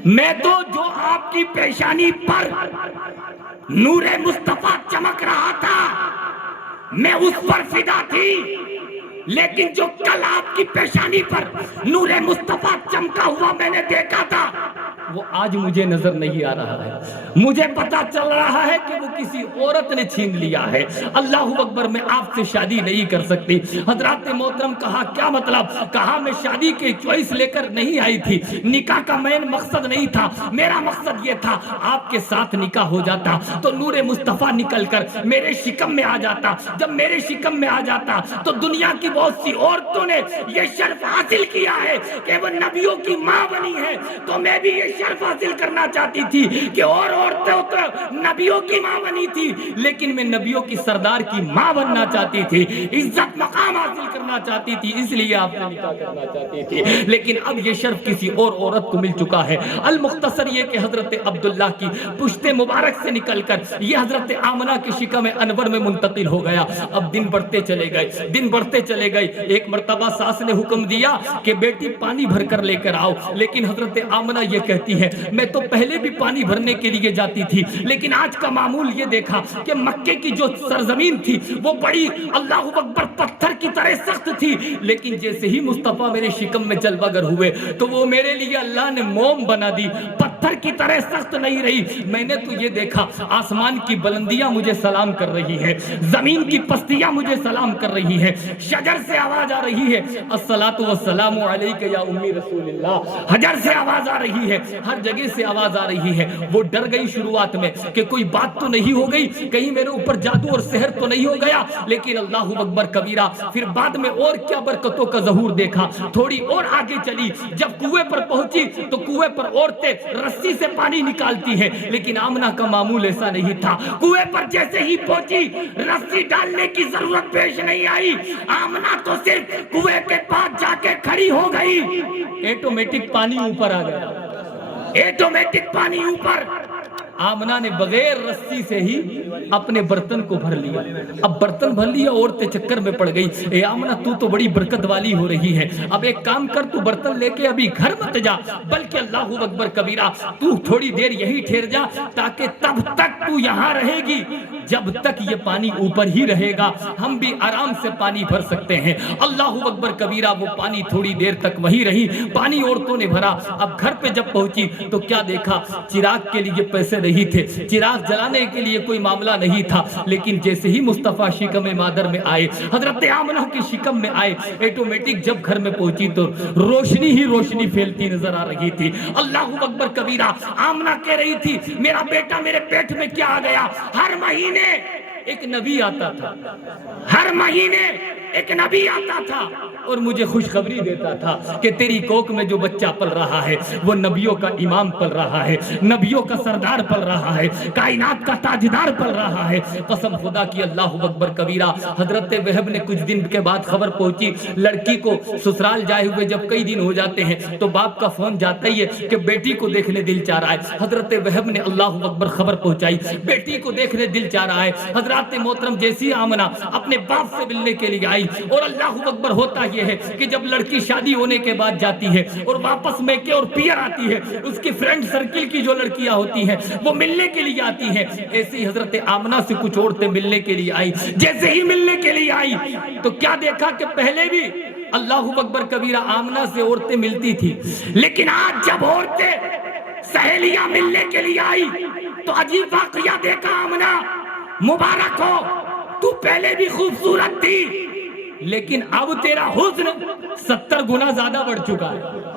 میں تو جو آپ کی پیشانی پر نور مصطفیٰ چمک رہا تھا میں اس پر فدا تھی، لیکن جو کل آپ کی پیشانی پر نور مصطفیٰ چمکا ہوا میں نے دیکھا تھا وہ آج مجھے نظر نہیں آ رہا ہے، مجھے پتا چل رہا ہے کہ وہ کسی عورت نے چھین لیا ہے۔ اللہ اکبر، میں آپ سے شادی نہیں کر سکتی۔ حضرات محترم، کہا کیا مطلب؟ کہا میں شادی کی چوائس لے کر نہیں آئی تھی، نکاح کا مین مقصد نہیں تھا، میرا مقصد یہ تھا آپ کے ساتھ نکاح ہو جاتا تو نور مصطفیٰ نکل کر میرے شکم میں آ جاتا، جب میرے شکم میں آ جاتا تو دنیا کی بہت سی عورتوں نے یہ شرف حاصل کیا ہے کہ وہ نبیوں کی ماں بنی ہے، تو میں بھی یہ شرف حاصل کرنا چاہتی تھی کہ اور عورتیں تو نبیوں کی ماں بنی تھی، لیکن میں نبیوں کی سردار کی ماں بننا چاہتی تھی، عزت مقام حاصل کرنا چاہتی تھی، اس لیے آپ سے نکاح کرنا چاہتی تھی، لیکن اب یہ شرف کسی اور عورت کو مل چکا ہے۔ المختصر یہ کہ حضرت عبداللہ کی پشت مبارک سے نکل کر یہ حضرت آمنہ کی شکم انور میں منتقل ہو گیا۔ اب دن بڑھتے چلے گئے، دن بڑھتے چلے گئے۔ ایک مرتبہ ساس نے حکم دیا کہ بیٹی پانی بھر کر لے کر آؤ، لیکن حضرت آمنہ یہ کہتی ہے میں تو پہلے بھی پانی بھرنے کے لیے جاتی تھی، لیکن آج کا معمول یہ دیکھا کہ مکے کی جو سرزمین تھی وہ بڑی اللہ اکبر پتھر کی طرح سخت سخت تھی، لیکن جیسے ہی مصطفیٰ میرے شکم میں جلوہ گر ہوئے تو وہ میرے لیے اللہ نے موم بنا دی، پتھر کی طرح سخت نہیں رہی۔ میں نے تو یہ دیکھا آسمان کی بلندیاں مجھے سلام کر رہی ہے، زمین کی پستیاں مجھے سلام کر رہی ہے، شجر سے آواز آ رہی ہے الصلاۃ والسلام علیک یا امی رسول اللہ، حجر سے آواز آ رہی ہے، ہر جگہ سے آواز آ رہی ہے۔ وہ ڈر گئی شروعات میں کہ کوئی بات تو نہیں ہو گئی، کہیں میرے اوپر جادو اور سحر تو نہیں ہو گیا، لیکن اللہ اکبر کبیرہ، پھر بعد میں اور کیا برکتوں کا ظہور دیکھا۔ تھوڑی اور آگے چلی، جب کنویں پر پہنچی تو کنویں پر عورتیں رسی سے پانی نکالتی ہیں، لیکن آمنہ کا معمول ایسا نہیں تھا۔ کنویں پر جیسے ہی پہنچی رسی ڈالنے کی ضرورت پیش نہیں آئی، آمنہ تو صرف کنویں کے پاس جا کے کھڑی ہو گئی، ایٹومیٹک پانی اوپر آ گیا، ایٹومیٹک پانی اوپر۔ آمنہ نے بغیر رسی سے ہی اپنے برتن کو بھر لیا۔ اب برتن بھر لیا، عورتیں چکر میں پڑ گئی، اے آمنہ تو بڑی برکت والی ہو رہی ہے، اب ایک کام کر، تو برتن لے کے ابھی گھر مت جا، بلکہ اللہ اکبر کبیرہ تو تھوڑی دیر یہی ٹھہر جا، تاکہ تب تک تو یہاں رہے گی جب تک یہ پانی اوپر ہی رہے گا، ہم بھی آرام سے پانی بھر سکتے ہیں۔ اللہ اکبر کبیرہ، وہ پانی تھوڑی دیر تک وہی رہی، پانی عورتوں نے بھرا۔ اب گھر پہ جب پہنچی تو کیا دیکھا، چراغ کے لیے پیسے نہیں تھے، چراغ جلانے کے لیے کوئی معاملہ نہیں تھا، لیکن جیسے ہی مصطفیٰ شکم مادر میں آئے، حضرت آمنہ کی شکم میں آئے، ایٹومیٹک جب گھر میں پہنچی تو روشنی ہی روشنی پھیلتی نظر آ رہی تھی۔ اللہ اکبر کبیرہ، آمنہ کہہ رہی تھی میرا بیٹا میرے پیٹ میں کیا آ گیا؟ ہر مہینے ایک نبی آتا تھا، ہر مہینے ایک نبی آتا تھا اور مجھے خوشخبری دیتا تھا کہ تیری کوکھ میں جو بچہ پل رہا ہے وہ نبیوں کا امام پل رہا ہے، نبیوں کا سردار پل رہا ہے، کائنات کا تاجدار پل رہا ہے۔ قسم خدا کی، اللہ اکبر کبیرہ۔ حضرت وہب نے کچھ دن کے بعد خبر پہنچی، لڑکی کو سسرال جائے ہوئے جب کئی دن ہو جاتے ہیں تو باپ کا فون جاتا ہی ہے کہ بیٹی کو دیکھنے دل چاہ رہا ہے۔ حضرت وہب نے اللہ اکبر خبر پہنچائی، بیٹی کو دیکھنے دل چاہ رہا ہے۔ حضرات محترم، جیسی آمنہ اپنے باپ سے ملنے کے لیے آئی، اور اللہ اکبر ہوتا یہ ہے کہ جب لڑکی شادی ہونے کے بعد جاتی ہے اور واپس میکے اور پیئر آتی ہے، اس کی فرینڈ سرکل کی جو لڑکیاں ہوتی ہیں وہ ملنے کے لیے آتی ہیں، ایسے ہی حضرت آمنہ سے کچھ عورتیں ملنے کے لیے آئی۔ جیسے ہی ملنے کے لیے آئی تو کیا دیکھا کہ پہلے بھی اللہ اکبر کبیرہ آمنہ سے عورتیں ملتی تھی، لیکن آج جب عورتیں سہیلیاں ملنے کے لیے آئی تو عجیب واقعہ دیکھا۔ آمنہ مبارک ہو، تو پہلے بھی خوبصورت تھی، لیکن اب تیرا حسن 70 گنا زیادہ بڑھ چکا ہے،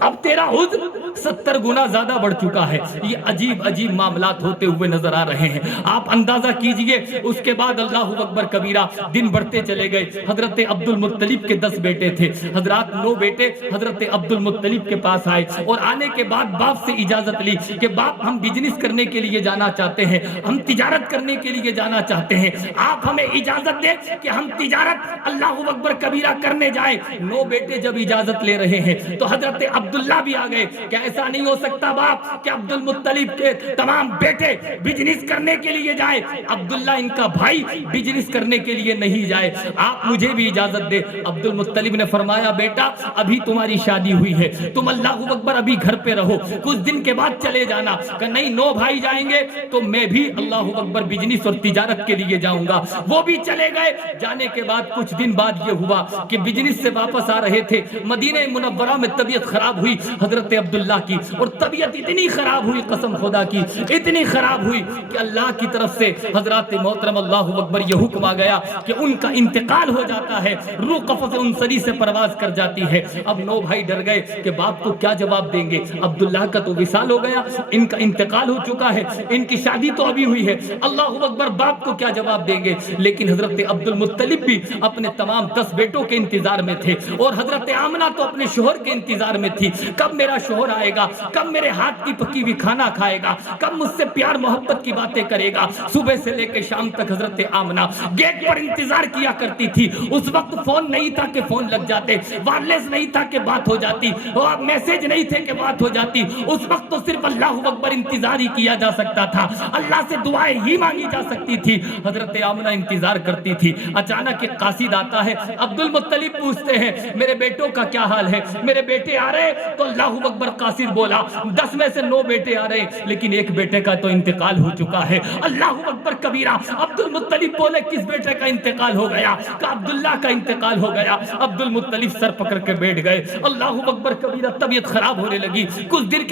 اب تیرا حسن 70 گنا زیادہ بڑھ چکا ہے۔ یہ عجیب عجیب معاملات ہوتے ہوئے نظر آ رہے ہیں، آپ اندازہ کیجئے۔ اس کے بعد اللہ اکبر کبیرہ، دن بڑھتے چلے گئے۔ حضرت عبد المطلب کے 10 بیٹے تھے، حضرات 9 بیٹے حضرت عبد المطلب کے پاس آئے اور آنے کے بعد باپ سے اجازت لی کہ باپ ہم بزنس کرنے کے لیے جانا چاہتے ہیں، ہم تجارت کرنے کے لیے جانا چاہتے ہیں، آپ ہمیں اجازت دیں کہ ہم تجارت اللہ اکبر کبیرہ کرنے جائیں۔ 9 بیٹے جب اجازت لے رہے ہیں تو حضرت عبداللہ بھی آ گئے کہ ایسا نہیں ہو سکتا باپ کہ عبد المطلب کے تمام بیٹے بزنس کرنے کے لیے جائے، عبداللہ ان کا بھائی بزنس کرنے کے لیے نہیں جائے، آپ مجھے بھی اجازت دے۔ عبد المطلب نے فرمایا بیٹا ابھی تمہاری شادی ہوئی ہے، تم اللہ اکبر ابھی گھر پہ رہو، کچھ دن کے بعد چلے جانا۔ کہ نہیں 9 بھائی جائیں گے تو میں بھی اللہ اکبر بزنس اور تجارت کے لیے جاؤں گا۔ وہ بھی چلے گئے۔ جانے کے بعد کچھ دن بعد یہ ہوا کہ بزنس سے واپس آ رہے تھے، مدینہ منورہ میں طبیعت خراب ہوئی حضرت عبداللہ کی، اور طبیعت اتنی خراب ہوئی، قسم خدا کی اتنی خراب ہوئی کہ اللہ کی طرف سے حضرات محترم اللہ اکبر یہ حکم آ گیا کہ ان کا انتقال ہو جاتا ہے، روح قفص انصری سے پرواز کر جاتی ہے۔ اب 9 بھائی ڈر گئے کہ باپ کو کیا جواب دیں گے، عبداللہ کا تو وصال ہو گیا، ان کا انتقال ہو چکا ہے، ان کی شادی تو ابھی ہوئی ہے، اللہ اکبر باپ کو کیا جواب دیں گے۔ لیکن حضرت عبد المطلب بھی اپنے تمام 10 بیٹوں کے انتظار میں تھے، اور حضرت آمنہ تو اپنے شوہر کے انتظار میں تھی، کب میرا شوہر آئے گا، کب میرے ہاتھ کی پکی ہوئی کھانا کھائے گا، کب مجھ سے پیار محبت کی باتیں کرے گا۔ صبح سے لے کے شام تک حضرت آمنہ گیٹ پر انتظار کیا کرتی تھی۔ اس وقت فون نہیں تھا کہ فون لگ جاتے، وائرلیس نہیں تھا کہ بات ہو جاتی، اور میسج نہیں تھے کہ بات ہو جاتی۔ اس وقت تو صرف اللہ اکبر انتظار ہی کیا جا سکتا تھا، اللہ سے دعائیں ہی مانگی جا سکتی تھی۔ حضرت آمنہ انتظار کرتی تھی۔ اچانک ایک قاصد آتا ہے، عبد المطلب پوچھتے ہیں میرے بیٹوں کا کیا حال ہے، میرے بیٹے آ رہے تو اللہ اکبر قاصر بولا 10 میں سے 9 بیٹے آ رہے ہیں لیکن ایک بیٹے کا تو انتقال ہو چکا ہے۔ اللہ اکبر کبیرہ۔ عبد المطلب بولے کس بیٹے کا انتقال ہو گیا؟ کہ عبداللہ کا انتقال ہو گیا۔ عبد المطلب سر پکڑ کے بیٹھ گئے۔ اللہ اکبر کبیرہ۔ طبیعت خراب ہونے لگی۔ کچھ دیر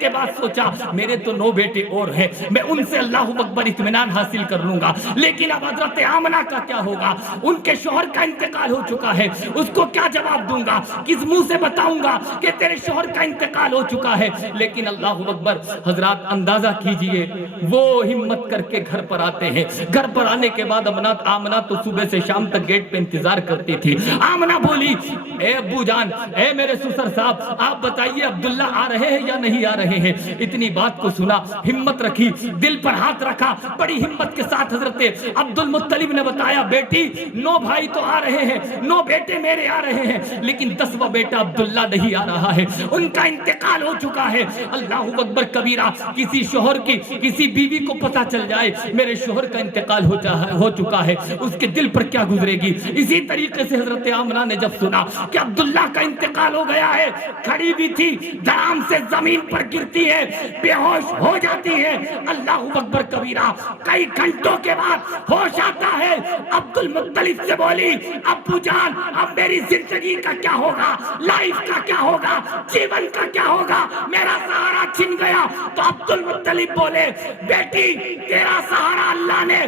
کے بعد سوچا میرے تو 9 بیٹے اور ہیں، میں ان سے اللہ اکبر اطمینان حاصل کر لوں گا، لیکن اب حضرت آمنہ کا کیا ہوگا؟ ان کے شوہر کا انتقال ہو چکا ہے، اس کو کیا جواب دوں گا؟ کس منہ سے بتاؤں گا کہ تیرے شوہر کا انتقال ہو چکا ہے؟ لیکن اللہ اکبر حضرات اندازہ کیجئے وہ ہمت کر کے گھر پر آتے ہیں۔ گھر پر آنے کے بعد آمنہ تو صبح سے شام تک گیٹ پہ انتظار کرتی تھی۔ آمنہ بولی اے ابو جان، اے میرے سسر صاحب، آپ بتائیے عبداللہ آ رہے ہیں یا نہیں آ رہے ہیں؟ اتنی بات کو سنا، ہمت رکھی، دل پر ہاتھ رکھا، بڑی ہمت کے ساتھ حضرت عبد المطلب نے بتایا بیٹی 9 بھائی تو آ رہے ہیں، 9 بیٹے میرے آ رہے ہیں، لیکن 10واں بیٹا عبداللہ نہیں آ رہا ہے، ان کا انتقال ہو چکا ہے۔ اللہ اکبر کبیرہ۔ کسی شوہر کی کسی بیوی کو پتا چل جائے میرے شوہر کا انتقال ہو چکا ہے، اس کے دل پر کیا گزرے گی؟ اسی طریقے سے حضرت آمنہ نے جب سنا کہ عبداللہ کا انتقال ہو گیا ہے، کھڑی بھی تھی، دھڑام سے زمین پر گرتی ہے، بے ہوش ہو جاتی ہے۔ اللہ اکبر کبیرہ۔ کئی گھنٹوں کے بعد ہوش آتا ہے، عبد المطلب سے بولی ابو جان اب میری زندگی کا کیا ہوگا، لائف کا کیا ہوگا، جیون کا کیا ہوگا، میرا سہارا چھن گیا۔ تو عبد المطلب بولے بیٹی تیرا سہارا اللہ نے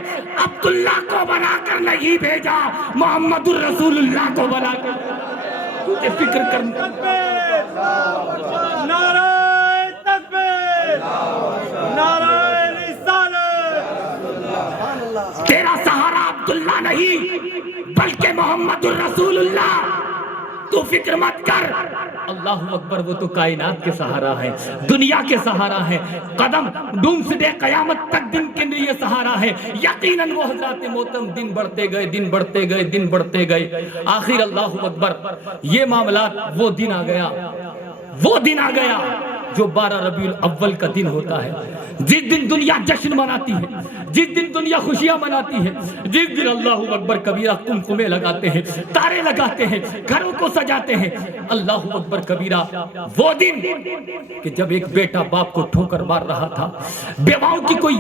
عبداللہ کو بنا کر نہیں بھیجا، محمد الرسول اللہ کو بنا کر۔ تجھے فکر کرنا، نعرہ تکبیر، نعرہ رسالت، تیرا سہارا عبداللہ نہیں بلکہ محمد الرسول اللہ، تو فکر مت کر۔ اللہ اکبر۔ وہ تو کائنات کے سہارا ہے، دنیا کے سہارا ہے، قدم ڈومسڈے قیامت تک دن کے لیے سہارا ہے۔ یقیناً وہ حضرات محترم دن بڑھتے گئے، دن بڑھتے گئے، دن بڑھتے گئے، آخر اللہ اکبر یہ معاملات، وہ دن آ گیا، وہ دن آ گیا جو 12 ربیع الاول کا دن ہوتا ہے، جس دن دنیا جشن مناتی ہے، جس دن دنیا خوشیاں مناتی ہے، جس دن اللہ اکبر کبیرہ قمقمے لگاتے ہیں، تارے لگاتے ہیں، گھروں کو سجاتے ہیں۔ اللہ اکبر کبیرہ۔ وہ دن کہ جب ایک بیٹا باپ کو ٹھوکر مار رہا تھا، بیواؤں کی کوئی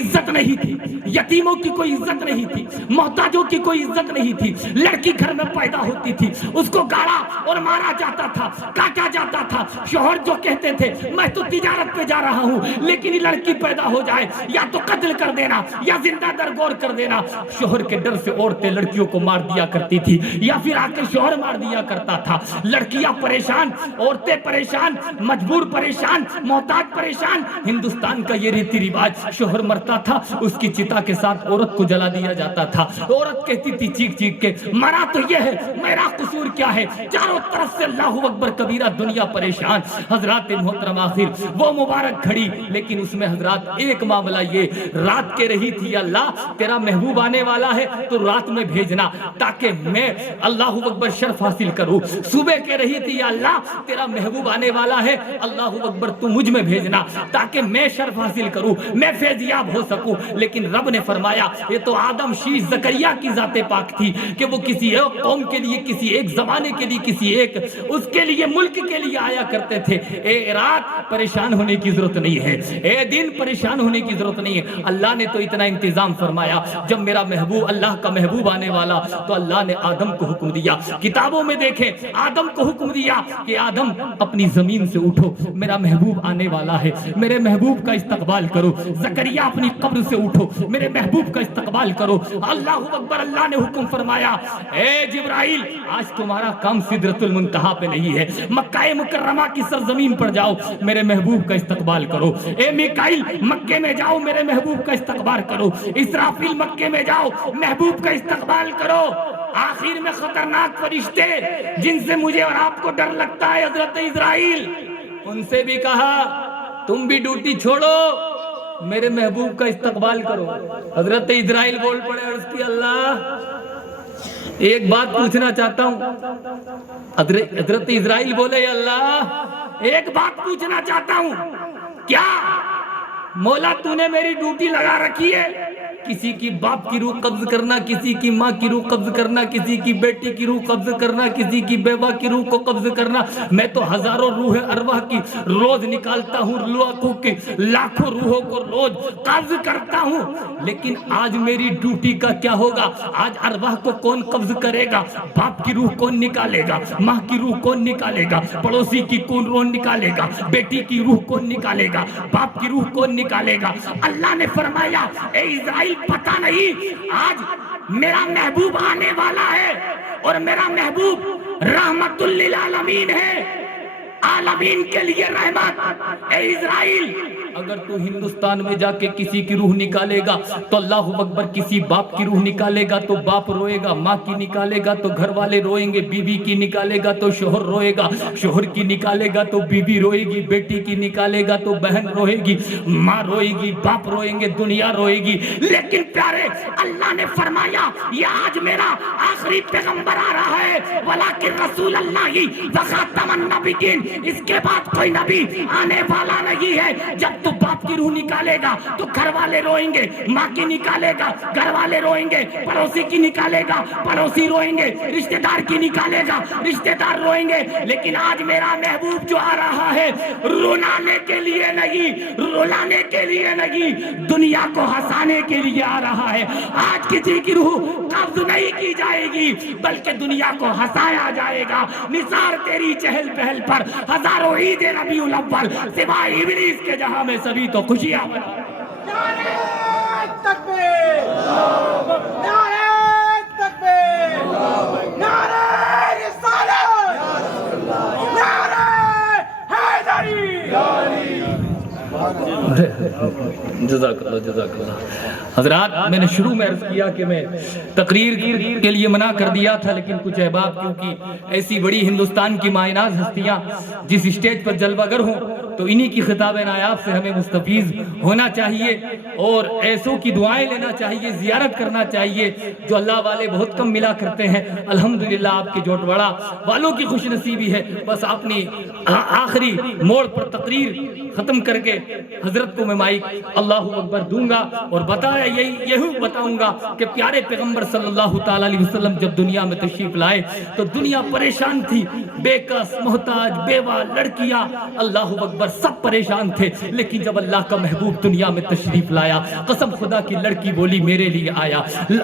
عزت نہیں تھی، یتیموں کی کوئی عزت نہیں تھی، محتاجوں کی کوئی عزت نہیں تھی، لڑکی گھر میں پیدا ہوتی تھی اس کو گاڑا اور مارا جاتا تھا، کاٹا جاتا تھا۔ شوہر جو کہتے تھے میں تو تجارت پہ جا رہا ہوں، لیکن یہ لڑکی پیدا ہو جائے یا تو قتل کر دینا یا زندہ درگور کر دینا۔ شوہر کے ڈر سے عورتیں لڑکیوں کو مار دیا کرتی تھی یا پھر آ کے شوہر مار دیا کرتا تھا۔ لڑکیاں پریشان، عورتیں پریشان، مجبور پریشان، محتاج پریشان۔ ہندوستان کا یہ ریتی رواج، شوہر مرتا تھا اس کی چتا کے ساتھ عورت کو جلا دیا جاتا تھا۔ عورت کہتی تھی چیخ چیخ کے مرا تو یہ ہے، میرا قصور کیا ہے؟ چاروں طرف سے اللہ اکبر کبیرہ دنیا پریشان۔ حضرات محترم آخر وہ مبارک گھڑی، لیکن اس میں حضرات ایک معاملہ یہ رات کے رہی تھی، اللہ تیرا محبوب آنے والا ہے تو رات میں بھیجنا تاکہ میں اللہ اکبر شرف حاصل کروں۔ صبح کے رہی تھی یا اللہ تیرا محبوب آنے والا ہے، اللہ اکبر تو مجھ میں بھیجنا تاکہ میں شرف حاصل کروں، میں فیضیاب ہو سکوں۔ لیکن رب نے فرمایا یہ تو آدم شیش زکریا کی ذات پاک تھی کہ وہ کسی ایک قوم کے لیے، کسی ایک زمانے کے لیے، کسی ایک اس کے لیے ملک کے لیے آیا کرتے تھے۔ اے رات پریشان ہونے کی ضرورت نہیں ہے، اے دن پریشان ہونے کی ضرورت نہیں ہے۔ اللہ نے تو اتنا انتظام فرمایا، جب میرا محبوب اللہ کا محبوب آنے والا تو اللہ نے آدم کو حکم دیا، کتابوں میں دیکھیں آدم کو حکم دیا کہ آدم اپنی زمین سے اٹھو، میرا محبوب آنے والا ہے، میرے محبوب کا استقبال کرو۔ زکریا اپنی قبر سے اٹھو، میرے محبوب کا استقبال کرو۔ اللہ اکبر۔ اللہ نے حکم فرمایا اے جبرائیل آج تمہارا کام سدرۃ المنتہا پہ نہیں ہے، مکہ مکرمہ کی سرزمین پر جاؤ، میرے محبوب کا استقبال کرو۔ اے میکائیل مکے میں جاؤ، میرے محبوب کا استقبال کرو۔ اسرافیل مکے میں جاؤ، محبوب کا استقبال کرو۔ آخر میں خطرناک فرشتے جن سے مجھے اور آپ کو ڈر لگتا ہے، حضرت اسرائیل، ان سے بھی کہا تم بھی ڈیوٹی چھوڑو، میرے محبوب کا استقبال کرو۔ حضرت اسرائیل بول پڑے عرض کی اللہ ایک بات پوچھنا چاہتا ہوں۔ حضرت اسرائیل بولے اللہ ایک بات پوچھنا چاہتا ہوں، کیا مولا تو نے میری ڈیوٹی لگا رکھی ہے، کسی کی باپ کی روح قبض کرنا، کسی کی ماں کی روح قبض کرنا، کسی کی بیٹی کی روح قبض کرنا، کسی کی بیوہ کی روح کو قبض کرنا. میں تو ہزاروں روح ارواح کی روز نکالتا ہوں، لاکھوں روحوں کو روز قبض کرتا ہوں. لیکن آج میری ڈیوٹی کا کیا ہوگا؟ آج ارواح کو کون قبض کرے گا؟ باپ کی روح کون نکالے گا؟ ماں کی روح کون نکالے گا؟ پڑوسی کی کون روح نکالے گا؟ بیٹی کی روح کون نکالے گا؟ باپ کی روح کون نکالے گا؟ اللہ نے فرمایا اے اسرائیل پتہ نہیں، آج میرا محبوب آنے والا ہے اور میرا محبوب رحمت للعالمین ہے، عالمین کے لیے رحمت. اے اسرائیل اگر تو ہندوستان میں جا کے کسی کی روح نکالے گا تو اللہ اکبر، کسی باپ کی روح نکالے گا تو باپ روئے گا، ماں کی نکالے گا تو گھر والے روئیں گے، بیوی کی نکالے گا تو شوہر روئے گا، شوہر کی نکالے گا تو بیوی روئے گی، بیٹی کی نکالے گا تو بہن روئے گی، ماں روئے گی، باپ روئیں گے، دنیا روئے گی. لیکن پیارے اللہ نے فرمایا یہ آج میرا آخری پیغمبر آ رہا ہے، ولیکن رسول اللہ وخاتم النبیین، اس کے بعد کوئی نبی آنے والا نہیں ہے. جب تو باپ کی روح نکالے گا تو گھر والے روئیں گے، ماں کی نکالے گا گھر والے روئیں گے، پڑوسی کی نکالے گا پڑوسی روئیں گے، رشتہ دار کی نکالے گا رشتہ دار روئیں گے. لیکن آج میرا محبوب جو آ رہا ہے رلانے کے لیے نہیں، رلانے کے لیے نہیں، دنیا کو ہنسانے کے لیے آ رہا ہے. آج کسی کی روح قبض نہیں کی جائے گی بلکہ دنیا کو ہنسایا جائے گا. نثار تیری چہل پہل پر ہزاروں عید ربیع الاول، سوائے ابلیس کے جہاں میں سبھی تو خوشیاں منا. نعرہ تکبیر، نعرہ تکبیر، نعرہ رسالت، نعرہ حیدری. جزاک اللہ جزاک اللہ. حضرات میں نے شروع میں عرض کیا کہ میں تقریر کے لیے منع کر دیا تھا، لیکن کچھ احباب کیونکہ ایسی بڑی ہندوستان کی مایناز ہستیاں جس اسٹیج پر جلوہ گر ہوں تو انہی کی خطاب نایاب سے ہمیں مستفیض ہونا چاہیے اور ایسوں کی دعائیں لینا چاہیے، زیارت کرنا چاہیے جو اللہ والے بہت کم ملا کرتے ہیں. الحمدللہ آپ کے جوٹواڑا والوں کی خوش نصیبی ہے. بس اپنی آخری موڑ پر تقریر ختم کر کے حضرت کو میں مائک اللہ اکبر دوں گا اور یہی بتاؤں گا کہ پیارے پیغمبر صلی اللہ تعالیٰ علیہ وسلم جب دنیا میں تشریف لائے تو دنیا پریشان تھی، بے کس، محتاج، بیوہ، لڑکیاں، اللہ اکبر سب پریشان تھے. لیکن جب اللہ کا محبوب دنیا میں تشریف لایا، قسم خدا کی لڑکی بولی میرے لیے آیا،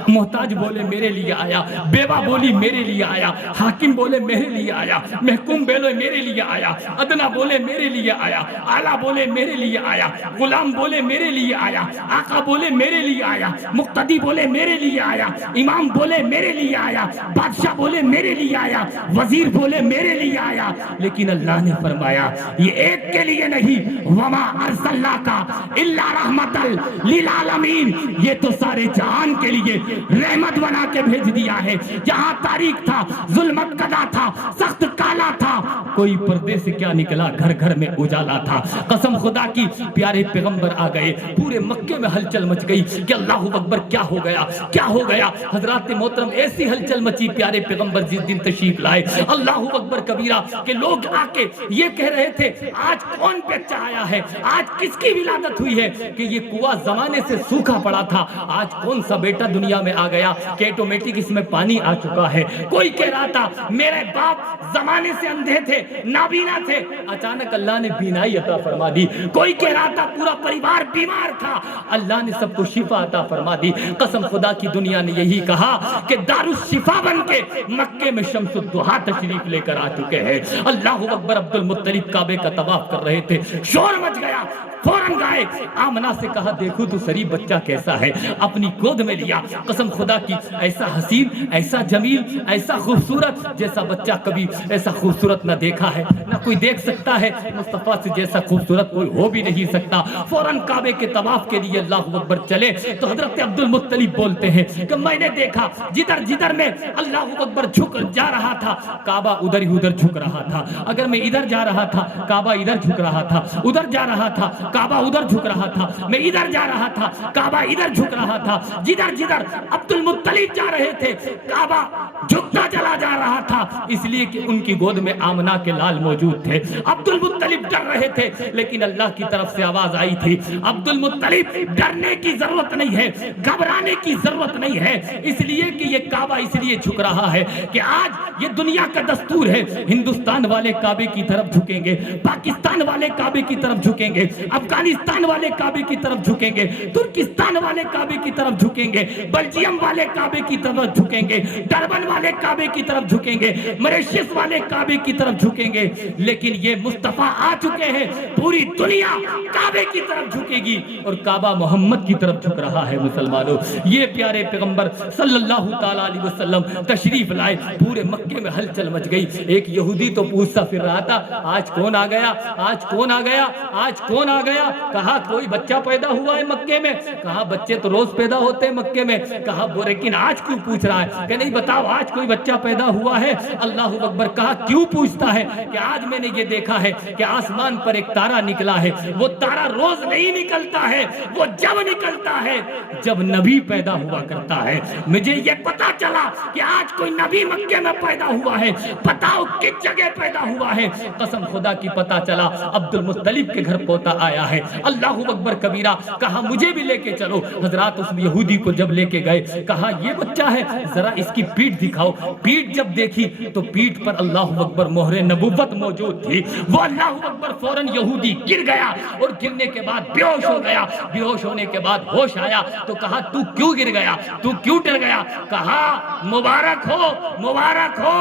محتاج بولے میرے لیے آیا، بیوہ بولی میرے لیے آیا، حاکم بولے میرے لیے آیا، محکوم بولے میرے لیے آیا، ادنا بولے میرے لیے آیا، اعلیٰ بولے میرے لیے آیا، غلام بولے میرے لیے آیا، آقا بولے میرے لیے آیا، مقتدی بولے میرے لیے آیا، امام بولے میرے لیے آیا، بادشاہ بولے میرے لیے آیا، وزیر بولے میرے لیے آیا. لیکن اللہ نے فرمایا یہ ایک کے لیے نہیں، وما ارسلناک الا رحمت للعالمین، یہ تو سارے جہان کے لیے رحمت بنا کے بھیج دیا ہے. جہاں تاریک تھا، ظلمت کدا تھا، سخت کالا تھا، کوئی پردے سے کیا نکلا، گھر گھر میں اجالا تھا. قسم خدا کی پیارے پیغمبر آ گئے، پورے مکے میں ہلچل مچ گئی کہ اللہ اکبر کیا ہو گیا کیا ہو گیا. حضرات محترم ایسی ہلچل مچی پیارے پیغمبر جس دن تشریف لائے، اللہ اکبر کبیرہ، کہ لوگ آ کے یہ کہہ رہے تھے آج کون بچہ آیا ہے، آج کس کی ولادت ہوئی ہے کہ یہ کنواں زمانے سے سوکھا پڑا تھا، آج کون سا بیٹا دنیا میں آ گیا کہ آٹومیٹک اس میں پانی آ چکا ہے. کوئی کہہ رہا تھا میرے باپ زمانے سے اندھے تھے، نابینا تھے، اچانک اللہ نے بینائی عطا فرما دی. کوئی کہہ رہا تھا پورا پریوار بیمار تھا، اللہ نے سب کو شفا عطا فرما دی. قسم خدا کی دنیا نے یہی کہا کہ دارالشفا بن کے مکے میں شمس الضحیٰ تشریف لے کر آ چکے ہیں. اللہ اکبر. عبد المطلب کعبے کا طواف کر رہے تھے، شور مچ گیا، فوراً گائے، آمنہ سے کہا دیکھو تو سری بچہ کیسا ہے، اپنی گود میں لیا. قسم خدا کی ایسا حسین، ایسا جمیل، ایسا خوبصورت جیسا بچہ کبھی ایسا خوبصورت نہ دیکھا ہے نہ کوئی دیکھ سکتا ہے. مصطفیٰ سے جیسا خوبصورت کوئی ہو بھی نہیں سکتا. فوراً کعبے کے طواف کے لیے اللہ اکبر چلے تو حضرت عبد المطلب بولتے ہیں کہ میں نے دیکھا جدھر جدھر میں اللہ اکبر جھک جا رہا تھا کعبہ ادھر ہی ادھر جھک رہا تھا، اگر میں ادھر جا رہا تھا کعبہ ادھر جھک رہا تھا، ادھر جا رہا تھا کعبہ ادھر جھک رہا تھا، میں ادھر جا رہا تھا، کعبہ ادھر جھک رہا تھا، جدھر جدھر عبد المطلب جا رہے تھے کعبہ جھکتا چلا جا رہا تھا، اس لیے کہ ان کی گود میں آمنہ کے لال موجود تھے۔ عبد المطلب ڈر رہے تھے، لیکن اللہ کی طرف سے آواز آئی تھی، عبد المطلب ڈرنے کی ضرورت نہیں ہے، گھبرانے کی ضرورت نہیں ہے، اس لیے کہ یہ کعبہ اس لیے جھک رہا ہے کہ آج یہ دنیا کا دستور ہے، ہندوستان والے کعبے کی طرف جھکیں گے، پاکستان والے کعبے کی طرف جھکیں گے، افغانستان والے کعبے کی طرف جھکیں گے، ترکستان والے کعبے کی طرف جھکیں گے، بلجیم والے کعبے کی طرف جھکیں گے، ڈربن والے کعبے کی طرف جھکیں گے، موریشیس والے کعبے کی طرف جھکیں گے، لیکن یہ مصطفیٰ آ چکے ہیں، پوری دنیا کعبے کی طرف جھکے گی اور کعبہ محمد کی طرف جھک رہا ہے۔ مسلمانوں، یہ پیارے پیغمبر صلی اللہ تعالیٰ علیہ وسلم تشریف لائے، پورے مکے میں ہلچل مچ گئی۔ ایک یہودی تو پوچھتا پھر رہا تھا، آج کون آ گیا، آج کون آ گیا، آج کون آ گیا؟ کہا کوئی بچہ پیدا ہوا ہے مکے میں؟ کہا بچے تو روز پیدا ہوتے ہیں مکے میں۔ کہا لیکن آج کیوں پوچھ رہا ہے؟ کہ نہیں بتاؤ آج کوئی بچہ پیدا ہوا ہے؟ اللہ اکبر۔ کہا کیوں پوچھتا ہے؟ کہ آج میں نے یہ دیکھا ہے کہ آسمان پر ایک تارا نکلا ہے، وہ تارا روز نہیں نکلتا ہے، وہ جب نکلتا ہے جب نبی پیدا ہوا کرتا ہے۔ مجھے یہ پتا چلا کہ آج کوئی نبی مکے میں پیدا ہوا ہے، بتاؤ کس جگہ پیدا ہوا ہے؟ قسم خدا کی پتا چلا عبد المطلب کے گھر پوتا آیا ہے۔ اللہ اکبر کبیرہ۔ کہا مجھے بھی لے کے چلو۔ حضرات اس یہودی کو جب لے کے گئے، کہا یہ بچہ ہے، ذرا اس کی پیٹھ دکھاؤ۔ پیٹھ جب دیکھی تو پیٹھ پر اللہ اکبر مہر نبوت موجود تھی۔ وہ اللہ اکبر فوراً یہودی گر گیا اور گرنے کے بعد بے ہوش ہو گیا۔ بے ہوش ہونے کے بعد ہوش آیا تو کہا تو کیوں گر گیا، تو کیوں ڈر گیا؟ کہا مبارک ہو، مبارک ہو،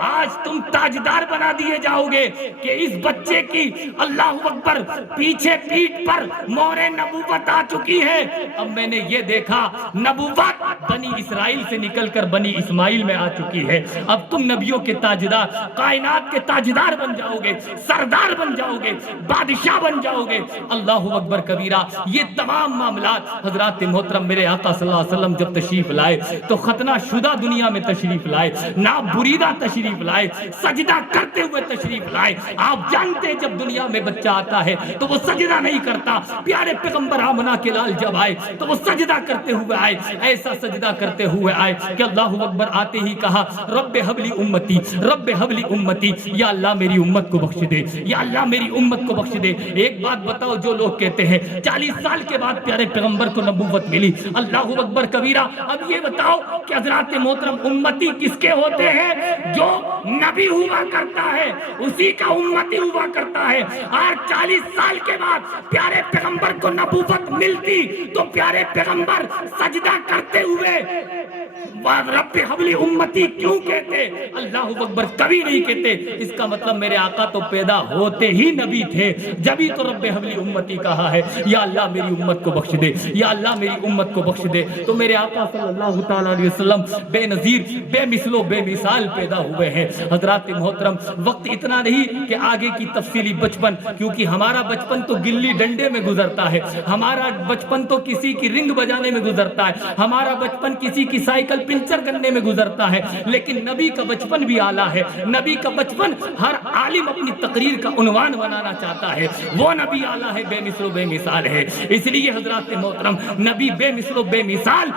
آج تم تاجدار بنا دیے جاؤ گے کہ اس بچے کی اللہ اکبر پیچھے پیٹھ پر مہر نبوت آ چکی ہے۔ اب میں نے یہ دیکھا نبوت بنی اسرائیل سے نکل کر بنی اسماعیل میں آ چکی ہے۔ اب تم نبیوں کے تاجدار، کائنات کے تاجدار بن جاؤ گے، سردار بن جاؤ گے، بادشاہ بن جاؤ گے۔ اللہ اکبر کبیرہ۔ یہ تمام معاملات حضرات محترم میرے آقا صلی اللہ علیہ وسلم جب تشریف لائے تو ختنہ شدہ دنیا میں تشریف لائے، ناب بریدہ تشریف لائے، سجدہ کرتے ہوئے تشریف لائے۔ آپ جانتے ہیں جب دنیا میں بچہ آتا ہے تو وہ سجدہ نہیں کرتا۔ پیارے پیغمبر آمنہ کے لال جب آئے تو وہ سجدہ کرتے ہوئے آئے، ایسا سجدہ کرتے ہوئے آئے کہ اللہ اکبر آتے ہی کہا رب حبلی امتی، رب حبلی امتی، یا اللہ میری امت کو بخش دے، یا اللہ میری امت کو بخش دے۔ ایک بات بتاؤ، جو لوگ کہتے ہیں 40 سال کے بعد پیارے پیغمبر کو نبوت ملی، اللہ اکبر کبیرہ، اب یہ بتاؤ کہ حضرات محترم امتی کس کے ہوتے ہیں؟ جو نبی ہوا کرتا ہے اسی کا امتی ہوا کرتا ہے۔ اور 40 سال کے بعد پیارے پیغمبر کو نبوت ملتی تو پیارے پیغمبر سجدہ کرتے ہوئے رب حبلی امتی کیوں کہتے؟ اللہ اکبر کبھی نہیں کہتے۔ اس کا مطلب میرے آقا تو پیدا ہوتے ہی نبی تھے، جبھی تو رب حبلی امتی کہا ہے، یا اللہ میری امت کو بخش دے، یا اللہ میری امت کو بخش دے۔ تو میرے آقا صلی اللہ تعالیٰ علیہ وسلم بے نظیر، بے مثل و بے مثال پیدا ہوئے ہیں۔ حضرات محترم، وقت اتنا نہیں کہ آگے کی تفصیلی بچپن، کیونکہ ہمارا بچپن تو گلی ڈنڈے میں گزرتا ہے، ہمارا بچپن تو کسی کی رنگ بجانے میں گزرتا ہے، ہمارا بچپن کسی کی سائیکل پنچر کرنے میں گزرتا ہے، لیکن نبی کا بچپن بھی اعلیٰ ہے۔ نبی کا بچپن ہر عالم اپنی تقریر کا عنوان بنانا چاہتا ہے، وہ نبی اعلیٰ ہے، بے مثل و بے مثال ہے۔ اس لیے حضرات محترم، نبی بے مثل و بے مثال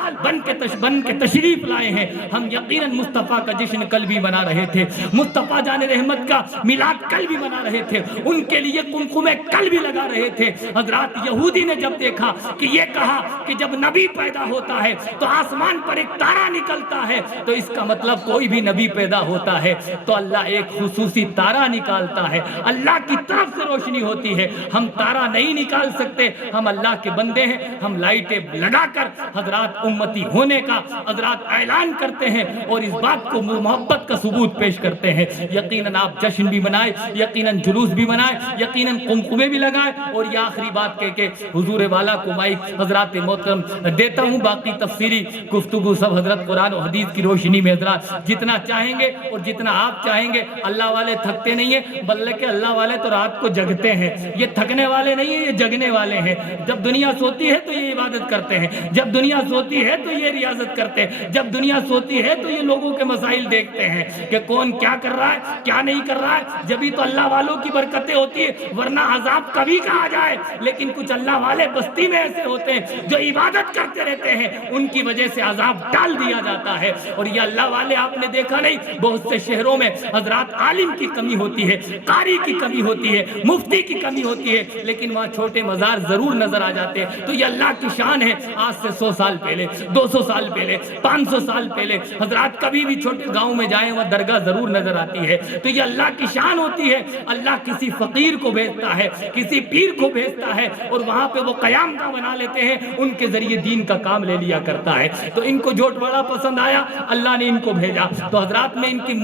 بن کے تشریف لائے ہیں۔ ہم یقیناً مصطفیٰ کا جشن کل بھی منا رہے تھے، مصطفیٰ جان رحمت کا میلاد کل بھی منا رہے تھے، ان کے لیے قمقمے کل بھی لگا رہے تھے۔ حضرات یہودی نے جب دیکھا کہ یہ کہا کہ جب نبی پیدا ہوتا ہے تو آسمان پر ایک تارا نکلتا ہے، تو اس کا مطلب کوئی بھی نبی پیدا ہوتا ہے تو اللہ ایک خصوصی تارا نکالتا ہے، اللہ کی طرف سے روشنی ہوتی ہے۔ ہم تارا نہیں نکال سکتے، ہم اللہ کے بندے ہیں، ہم لائٹیں لگا کر حضرات امتی ہونے کا حضرات اعلان کرتے ہیں اور اس بات کو محبت کا ثبوت پیش کرتے ہیں۔ یقیناً آپ جشن بھی منائے، یقیناً جلوس بھی منائے، یقیناً قمقمے بھی لگائے، اور یہ آخری بات کہہ کے حضور والا کو مائک حضرات محترم دیتا ہوں، باقی تفصیلی گفتگو سب حضرات حضرت قرآن و حدیث کی روشنی میں حضرات جتنا چاہیں گے اور جتنا آپ چاہیں گے، اللہ والے تھکتے نہیں ہیں، بلکہ اللہ والے تو رات کو جگتے ہیں، یہ تھکنے والے نہیں ہیں، یہ جگنے والے ہیں۔ جب دنیا سوتی ہے تو یہ عبادت کرتے ہیں، جب دنیا سوتی ہے تو یہ ریاضت کرتے ہیں، جب دنیا سوتی ہے تو یہ لوگوں کے مسائل دیکھتے ہیں کہ کون کیا کر رہا ہے کیا نہیں کر رہا ہے۔ جبھی تو اللہ والوں کی برکتیں ہوتی ہیں، ورنہ عذاب کبھی کہا جائے۔ لیکن کچھ اللہ والے بستی میں ایسے ہوتے ہیں جو عبادت کرتے رہتے ہیں، ان کی وجہ سے عذاب ڈال دیا جاتا ہے۔ اور یہ اللہ والے آپ نے دیکھا نہیں، بہت سے شہروں میں حضرات عالم کی کمی ہوتی ہے، قاری کی کمی ہوتی ہے، مفتی کی کمی ہوتی ہے، لیکن وہاں چھوٹے مزار ضرور نظر آ جاتے ہیں۔ تو یہ اللہ کی شان ہے۔ آج سے 100 سال پہلے، 200 سال پہلے، 500 سال پہلے حضرات کبھی بھی چھوٹے گاؤں میں جائیں وہاں درگاہ ضرور نظر آتی ہے۔ تو یہ اللہ کی شان ہوتی ہے۔ اللہ کسی فقیر کو بھیجتا ہے، کسی پیر کو بھیجتا ہے، اور وہاں پہ وہ قیام کا بنا لیتے ہیں، ان کے ذریعے دین کا کام لے لیا کرتا ہے۔ تو ان کو جھوٹ بڑا پسند آیا، اللہ نے ان کو بھیجا۔ تو حضرات میں ان کی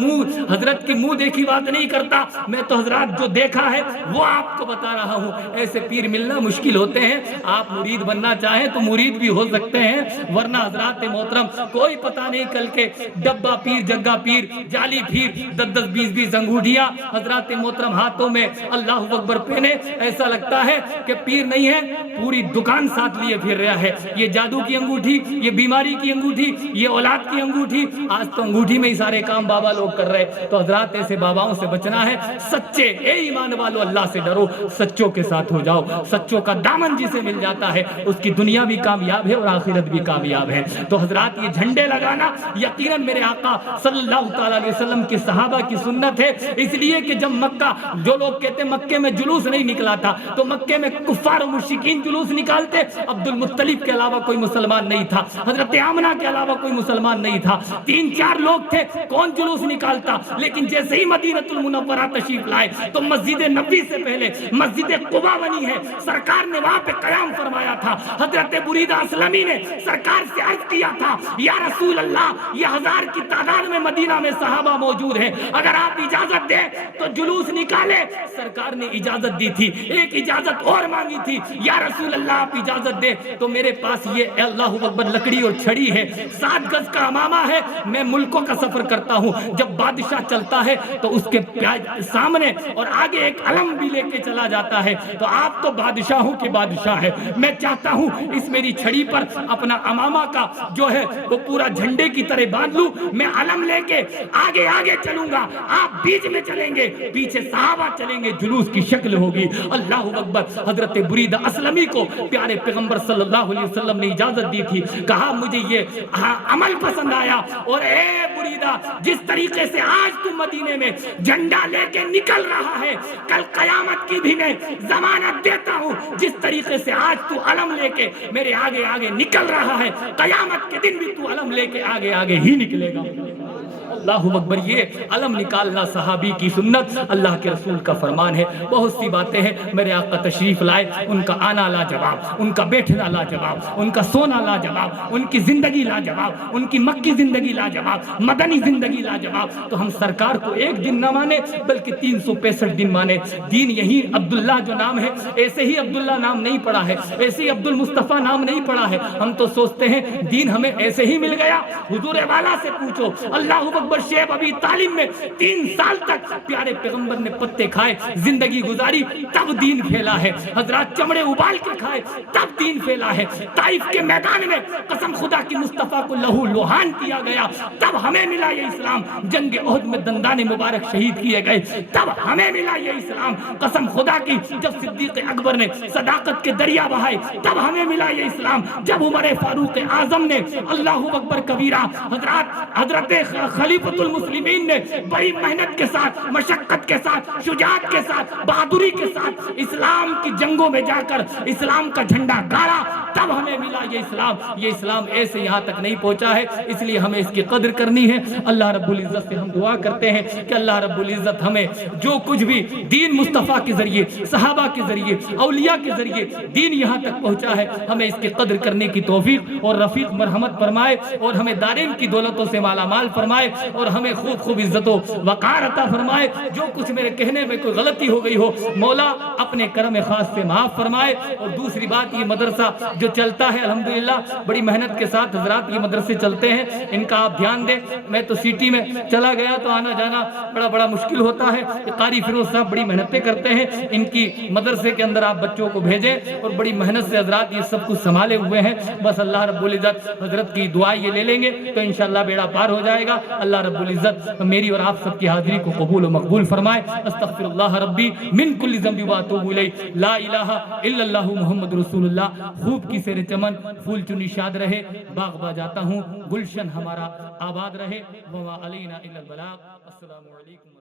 حضرت کی منہ دیکھی بات نہیں کرتا، میں تو حضرات جو دیکھا ہے وہ آپ کو بتا رہا ہوں۔ ایسے پیر ملنا مشکل ہوتے ہیں، آپ مرید بننا چاہیں تو مرید بھی ہو سکتے ہیں، ورنہ حضرات محترم کوئی پتہ نہیں کل کے ڈبہ پیر، جگہ پیر، جعلی پیر، 10 20 انگوٹھیاں حضرات محترم ہاتھوں میں اللہ اکبر پہنے، ایسا لگتا ہے کہ پیر نہیں ہے، پوری دکان ساتھ لیے پھر رہا ہے۔ یہ جادو کی انگوٹھی، یہ بیماری کی انگوٹھی، یہ اولاد کی انگوٹھی، آج تو انگوٹھی میں ہی سارے کام بابا لوگ کر رہے۔ تو حضرات ایسے باباؤں سے بچنا ہے۔ سچے اے ایمان والو اللہ سے ڈرو، سچوں کے ساتھ ہو جاؤ۔ سچوں کا دامن جسے مل جاتا ہے اس کی دنیا بھی کامیاب ہے اور آخرت بھی کامیاب ہے۔ تو حضرات یہ جھنڈے لگانا یقیناً میرے آقا صلی اللہ تعالیٰ علیہ وسلم کی صحابہ کی سنت ہے، اس لیے کہ جب مکہ، جو لوگ کہتے ہیں مکے میں جلوس نہیں نکلا تھا، تو مکے میں کفار و مشرکین جلوس نکالتے، عبد المطلب کے علاوہ کوئی مسلمان نہیں تھا، حضرت آمنہ کے علاوہ کوئی مسلمان نہیں تھا، 3-4 لوگ تھے، کون جلوس نکالتا؟ لیکن جیسے ہی مدینہ المنورہ تشریف لائے تو مسجد نبی سے پہلے مسجد قباء بنی ہے، سرکار نے وہاں پہ قیام فرمایا تھا۔ حضرت بریدہ اسلمی نے سرکار سے عرض کیا تھا، یا رسول اللہ، یہ 1000 کی تعداد میں مدینہ میں صحابہ موجود ہیں، اگر آپ اجازت دیں تو جلوس نکالے۔ سرکار نے اجازت دی تھی، ایک اجازت اور مانگی تھی، یا رسول اللہ آپ اجازت دیں تو میرے پاس یہ اللہ اکبر لکڑی اور چھڑی ہے، 7 گز کا امامہ ہے، میں ملکوں کا سفر کرتا ہوں، جب بادشاہ چلتا ہے تو اس کے سامنے اور آگے ایک علم بھی لے کے چلا جاتا ہے، تو آپ تو بادشاہوں کے بادشاہ ہے، میں چاہتا ہوں اس میری چھڑی پر اپنا امامہ کا جو ہے وہ پورا جھنڈے کی طرح باندھ لوں، میں علم لے کے آگے آگے چلوں گا، آپ بیچ میں چلیں گے، پیچھے صحابہ چلیں گے، جلوس کی شکل ہوگی۔ اللہ اکبر۔ حضرت بریدہ اسلمی کو پیارے پیغمبر صلی اللہ علیہ وسلم نے اجازت دی تھی، کہا مجھے یہ عمل پسند آیا، اور اے بریدہ جس طریقے سے آج تم مدینے میں جھنڈا لے کے نکل رہا ہے، کل قیامت کی بھی میں ضمانت دیتا ہوں، جس طریقے سے آج تو علم لے کے میرے آگے آگے نکل رہا ہے، قیامت کے دن بھی تو علم لے کے آگے آگے ہی نکلے گا۔ اللہ اکبر۔ یہ علم نکالنا صحابی کی سنت، اللہ کے رسول کا فرمان ہے۔ بہت سی باتیں ہیں، میرے آقا تشریف لائے، ان کا آنا لاجواب، ان کا بیٹھنا لاجواب، ان کا سونا لاجواب، ان کی زندگی لاجواب، ان کی مکی زندگی لاجواب، مدنی زندگی لاجواب۔ تو ہم سرکار کو ایک دن نہ مانے بلکہ 365 دن مانے۔ دین یہی عبداللہ جو نام ہے، ایسے ہی عبداللہ نام نہیں پڑا ہے، ایسے ہی عبد المصطفیٰ نام نہیں پڑا ہے۔ ہم تو سوچتے ہیں دین ہمیں ایسے ہی مل گیا، حضور والا سے پوچھو۔ اللہ اکبر۔ شیخ ابی طالب میں 3 سال تک پیارے پیغمبر نے پتے کھائے، زندگی گزاری، تب دین پھیلا ہے۔ حضرات چمڑے ابال کے کھائے، تب دین پھیلا ہے۔ طائف کے میدان میں قسم خدا کی مصطفیٰ کو لہو لوہان کیا گیا، تب ہمیں ملا یہ اسلام۔ جنگ احد میں دندان مبارک شہید کیے گئے، تب ہمیں ملا یہ اسلام۔ قسم خدا کی جب صدیق اکبر نے صداقت کے دریا بہائے، تب ہمیں ملا یہ اسلام۔ جب عمر فاروق اعظم نے اللہ اکبر کبیرہ، حضرت خلیفۃ المسلمین نے بڑی محنت کے ساتھ، مشقت کے ساتھ، شجاعت کے ساتھ، بہادری کے ساتھ اسلام کی جنگوں میں جا کر اسلام کا جھنڈا گاڑا، تب ہمیں ملا یہ اسلام۔ یہ اسلام ایسے یہاں تک نہیں پہنچا ہے، اس لیے ہمیں اس کی قدر کرنی ہے۔ اللہ رب العزت سے ہم دعا کرتے ہیں کہ اللہ رب العزت ہمیں جو کچھ بھی دین مصطفیٰ کے ذریعے، صحابہ کے ذریعے، اولیاء کے ذریعے دین یہاں تک پہنچا ہے، ہمیں اس کی قدر کرنے کی توفیق اور رفیق مرحمت فرمائے، اور ہمیں دارین کی دولتوں سے مالا مال فرمائے۔ اور ہمیں خوب خوب عزت و وقار عطا فرمائے. جو کچھ میرے کہنے میں کوئی غلطی ہو گئی ہو مولا اپنے کرم خاص سے معاف فرمائے. اور دوسری بات یہ مدرسہ جو چلتا ہے الحمدللہ بڑی محنت کے ساتھ حضرات یہ مدرسے چلتے ہیں, ان کا آپ دھیان دیں. میں تو سٹی میں چلا گیا تو آنا جانا بڑا مشکل ہوتا ہے. قاری فیروز صاحب بڑی محنتیں کرتے ہیں, ان کی مدرسے کے اندر آپ بچوں کو بھیجیں اور بڑی محنت سے حضرات یہ سب کچھ سنبھالے ہوئے ہیں. بس اللہ رب العزت حضرت کی دعا یہ لے لیں گے تو انشاءاللہ بیڑا پار ہو جائے گا. اللہ رب العزت میری اور آپ سب کی حاضری کو قبول و مقبول فرمائے. استغفر اللہ ربی من کل ذنب واتوب الیہ. لا الہ الا اللہ محمد رسول اللہ. خوب کی سیر چمن پھول چنی شاد رہے, باغ با جاتا ہوں, گلشن ہمارا آباد رہے. وما علینا الا البلاغ. السلام علیکم.